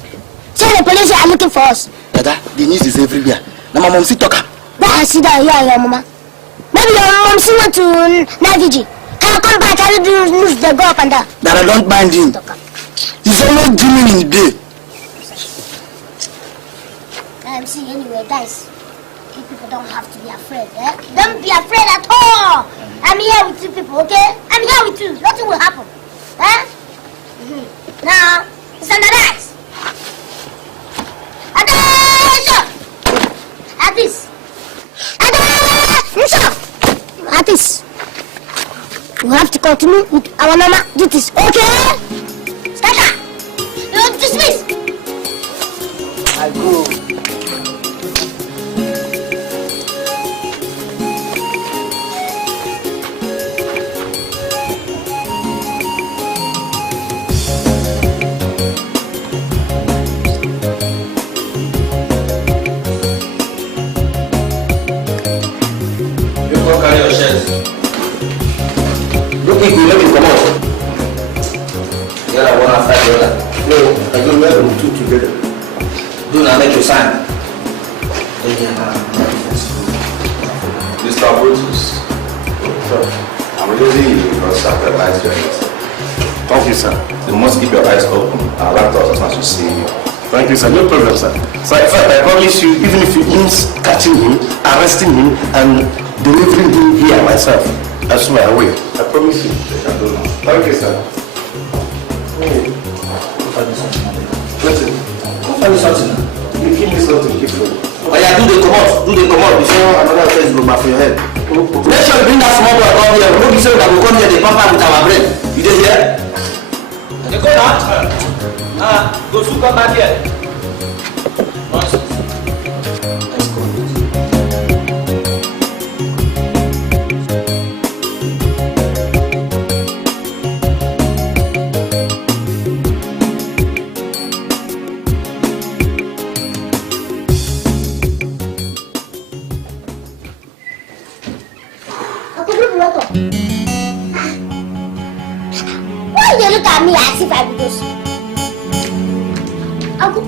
So the police are looking for us. Dada, the news is everywhere. Now my mom see talker. Sit down here, your mama. Maybe your mom see went to Navigi. Can come back and do news they go up and down. Dada, don't mind him. He's always dreaming in the day. See, anyway, guys, you people don't have to be afraid, eh? Don't be afraid at all. I'm here with you people, okay? I'm here with you. Nothing will happen, eh? Now, it's on the rise. Attention! At this. Attention! At this. We have to continue with our normal duties, okay? Scatter! You're dismissed. I go. Carry your shirt. Look if you let me come out. Here I want to fight the other. No, I don't wear them two together. Do not make you sign. Mr. Brutus, I'm using you because I've advised you. Thank you, sir. You must keep your eyes open. I'd like to as much as you see you. Thank you, sir. No problem, sir. So in fact, I promise you, even if it means catching him, arresting him, and delivering him here myself, I swear I will. I promise you. Thank you, sir. Listen, find something. You give me something, keep food. Oh yeah, do the commode before another face go back for your head. Make sure you bring that small boy come here. No be say that we come here, they pamper with our brain. You dey hear? They go now. Go soon come back here. Nonsense. Let's go. Why you look at me as if I'm this? Uncle.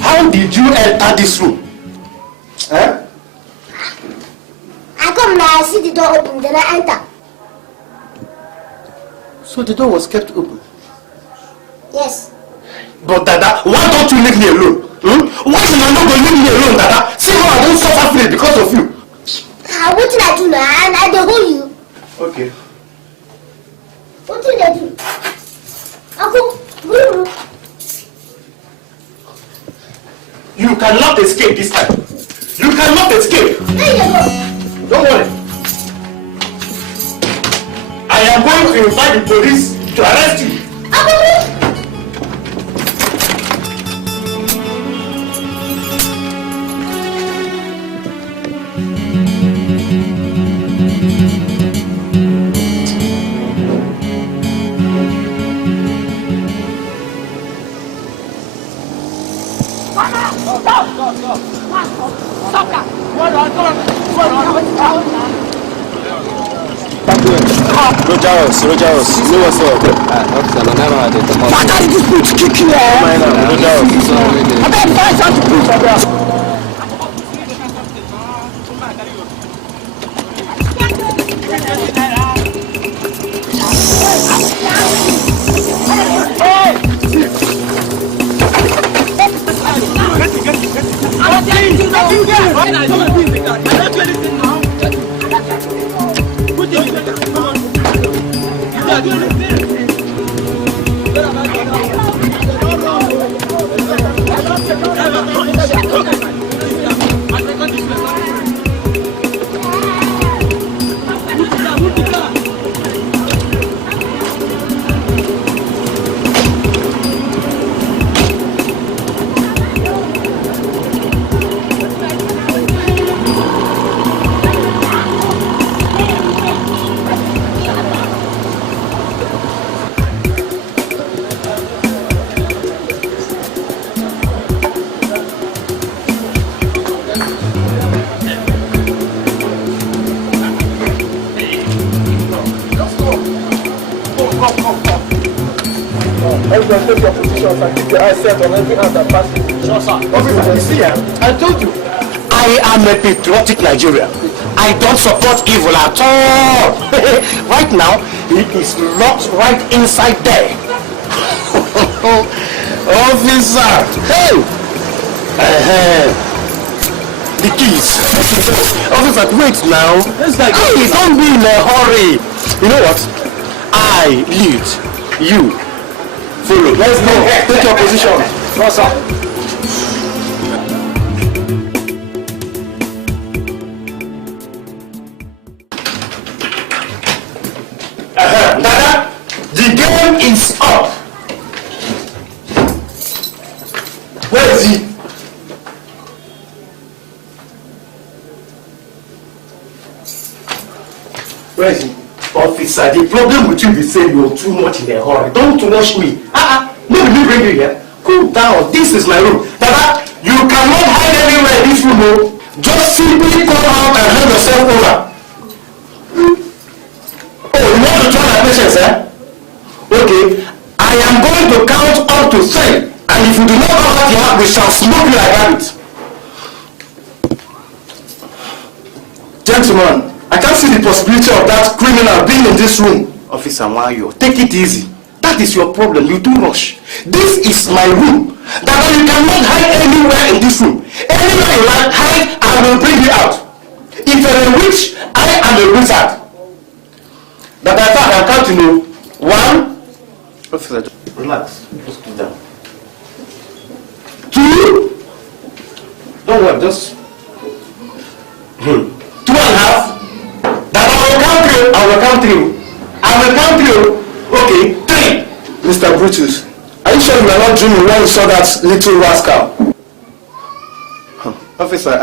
How did you enter this room? Eh? I come now, I see the door open, then I enter. So the door was kept open? Yes. But Dada, why don't you leave me alone? Why did you not go leave me alone, Dada? See how I don't suffer free because of you. What did I do now? And I don't hold you. Okay. What did I do? Uncle, go. You cannot escape this time. You cannot escape. There you go. Don't worry. I am going to invite the police to arrest you. Rogers, you know what's up? Officer, I never had it. I got this bitch kick you, eh? I bet find something to prove for them. your eyes set on every hand that passes. Sure, sir. Officer, you see, I told you. I am a patriotic Nigerian. I don't support evil at all. Right now, he is locked right inside there. Officer, hey! The keys. Officer, wait now. Hey, don't be in a hurry. You know what? I lead. You follow. Let's go. Take your position. No, sir. Dada, the game is up. Where is he? Where is he? Officer, the problem with you is saying you're too much in a hurry. Don't rush me. Nobody bring you here. Cool down. This is my room. Dada, you cannot hide anywhere in this room. No. Just simply come out and hand yourself over. Oh, you want to try my patience, eh? Okay. I am going to count up to 3. And if you do not come out here, we shall smoke you like rabbits. Gentlemen, I can't see the possibility of that criminal being in this room. Officer Mayo, take it easy. That is your problem. You do rush. This is my room. That you cannot hide anywhere in this room. Anywhere you like, hide, I will bring you out. If you're a witch, I am a wizard. That I thought I can count to know. 1. Officer, relax. Just go down. 2. Don't worry, just 2.5. That I will count you. I will count you. Okay, 3. Mr. Brutus, are you sure you are not dreaming when you saw that little rascal? Officer,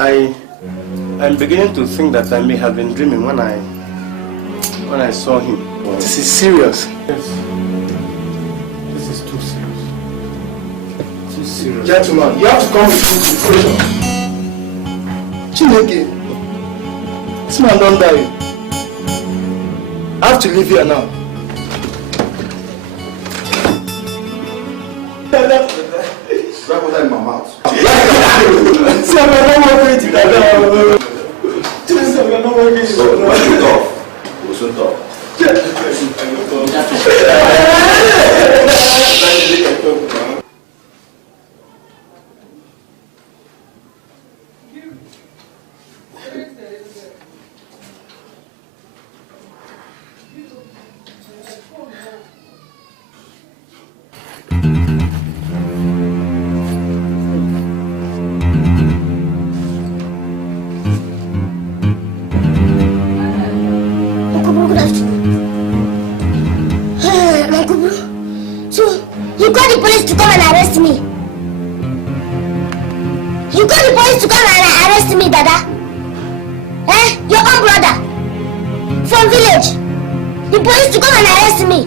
I'm beginning to think that I may have been dreaming when I saw him. This is serious. Yes. This is too serious. Too serious. Gentlemen, you have to come with full conclusion. Chineke, this man don't die. I have to leave here now. That was in my mouth. See, I'm not working together. I'm not working together. Listen up. You call the police to come and arrest me. You call the police to come and arrest me, Dada. Your own brother. From village. The police to come and arrest me.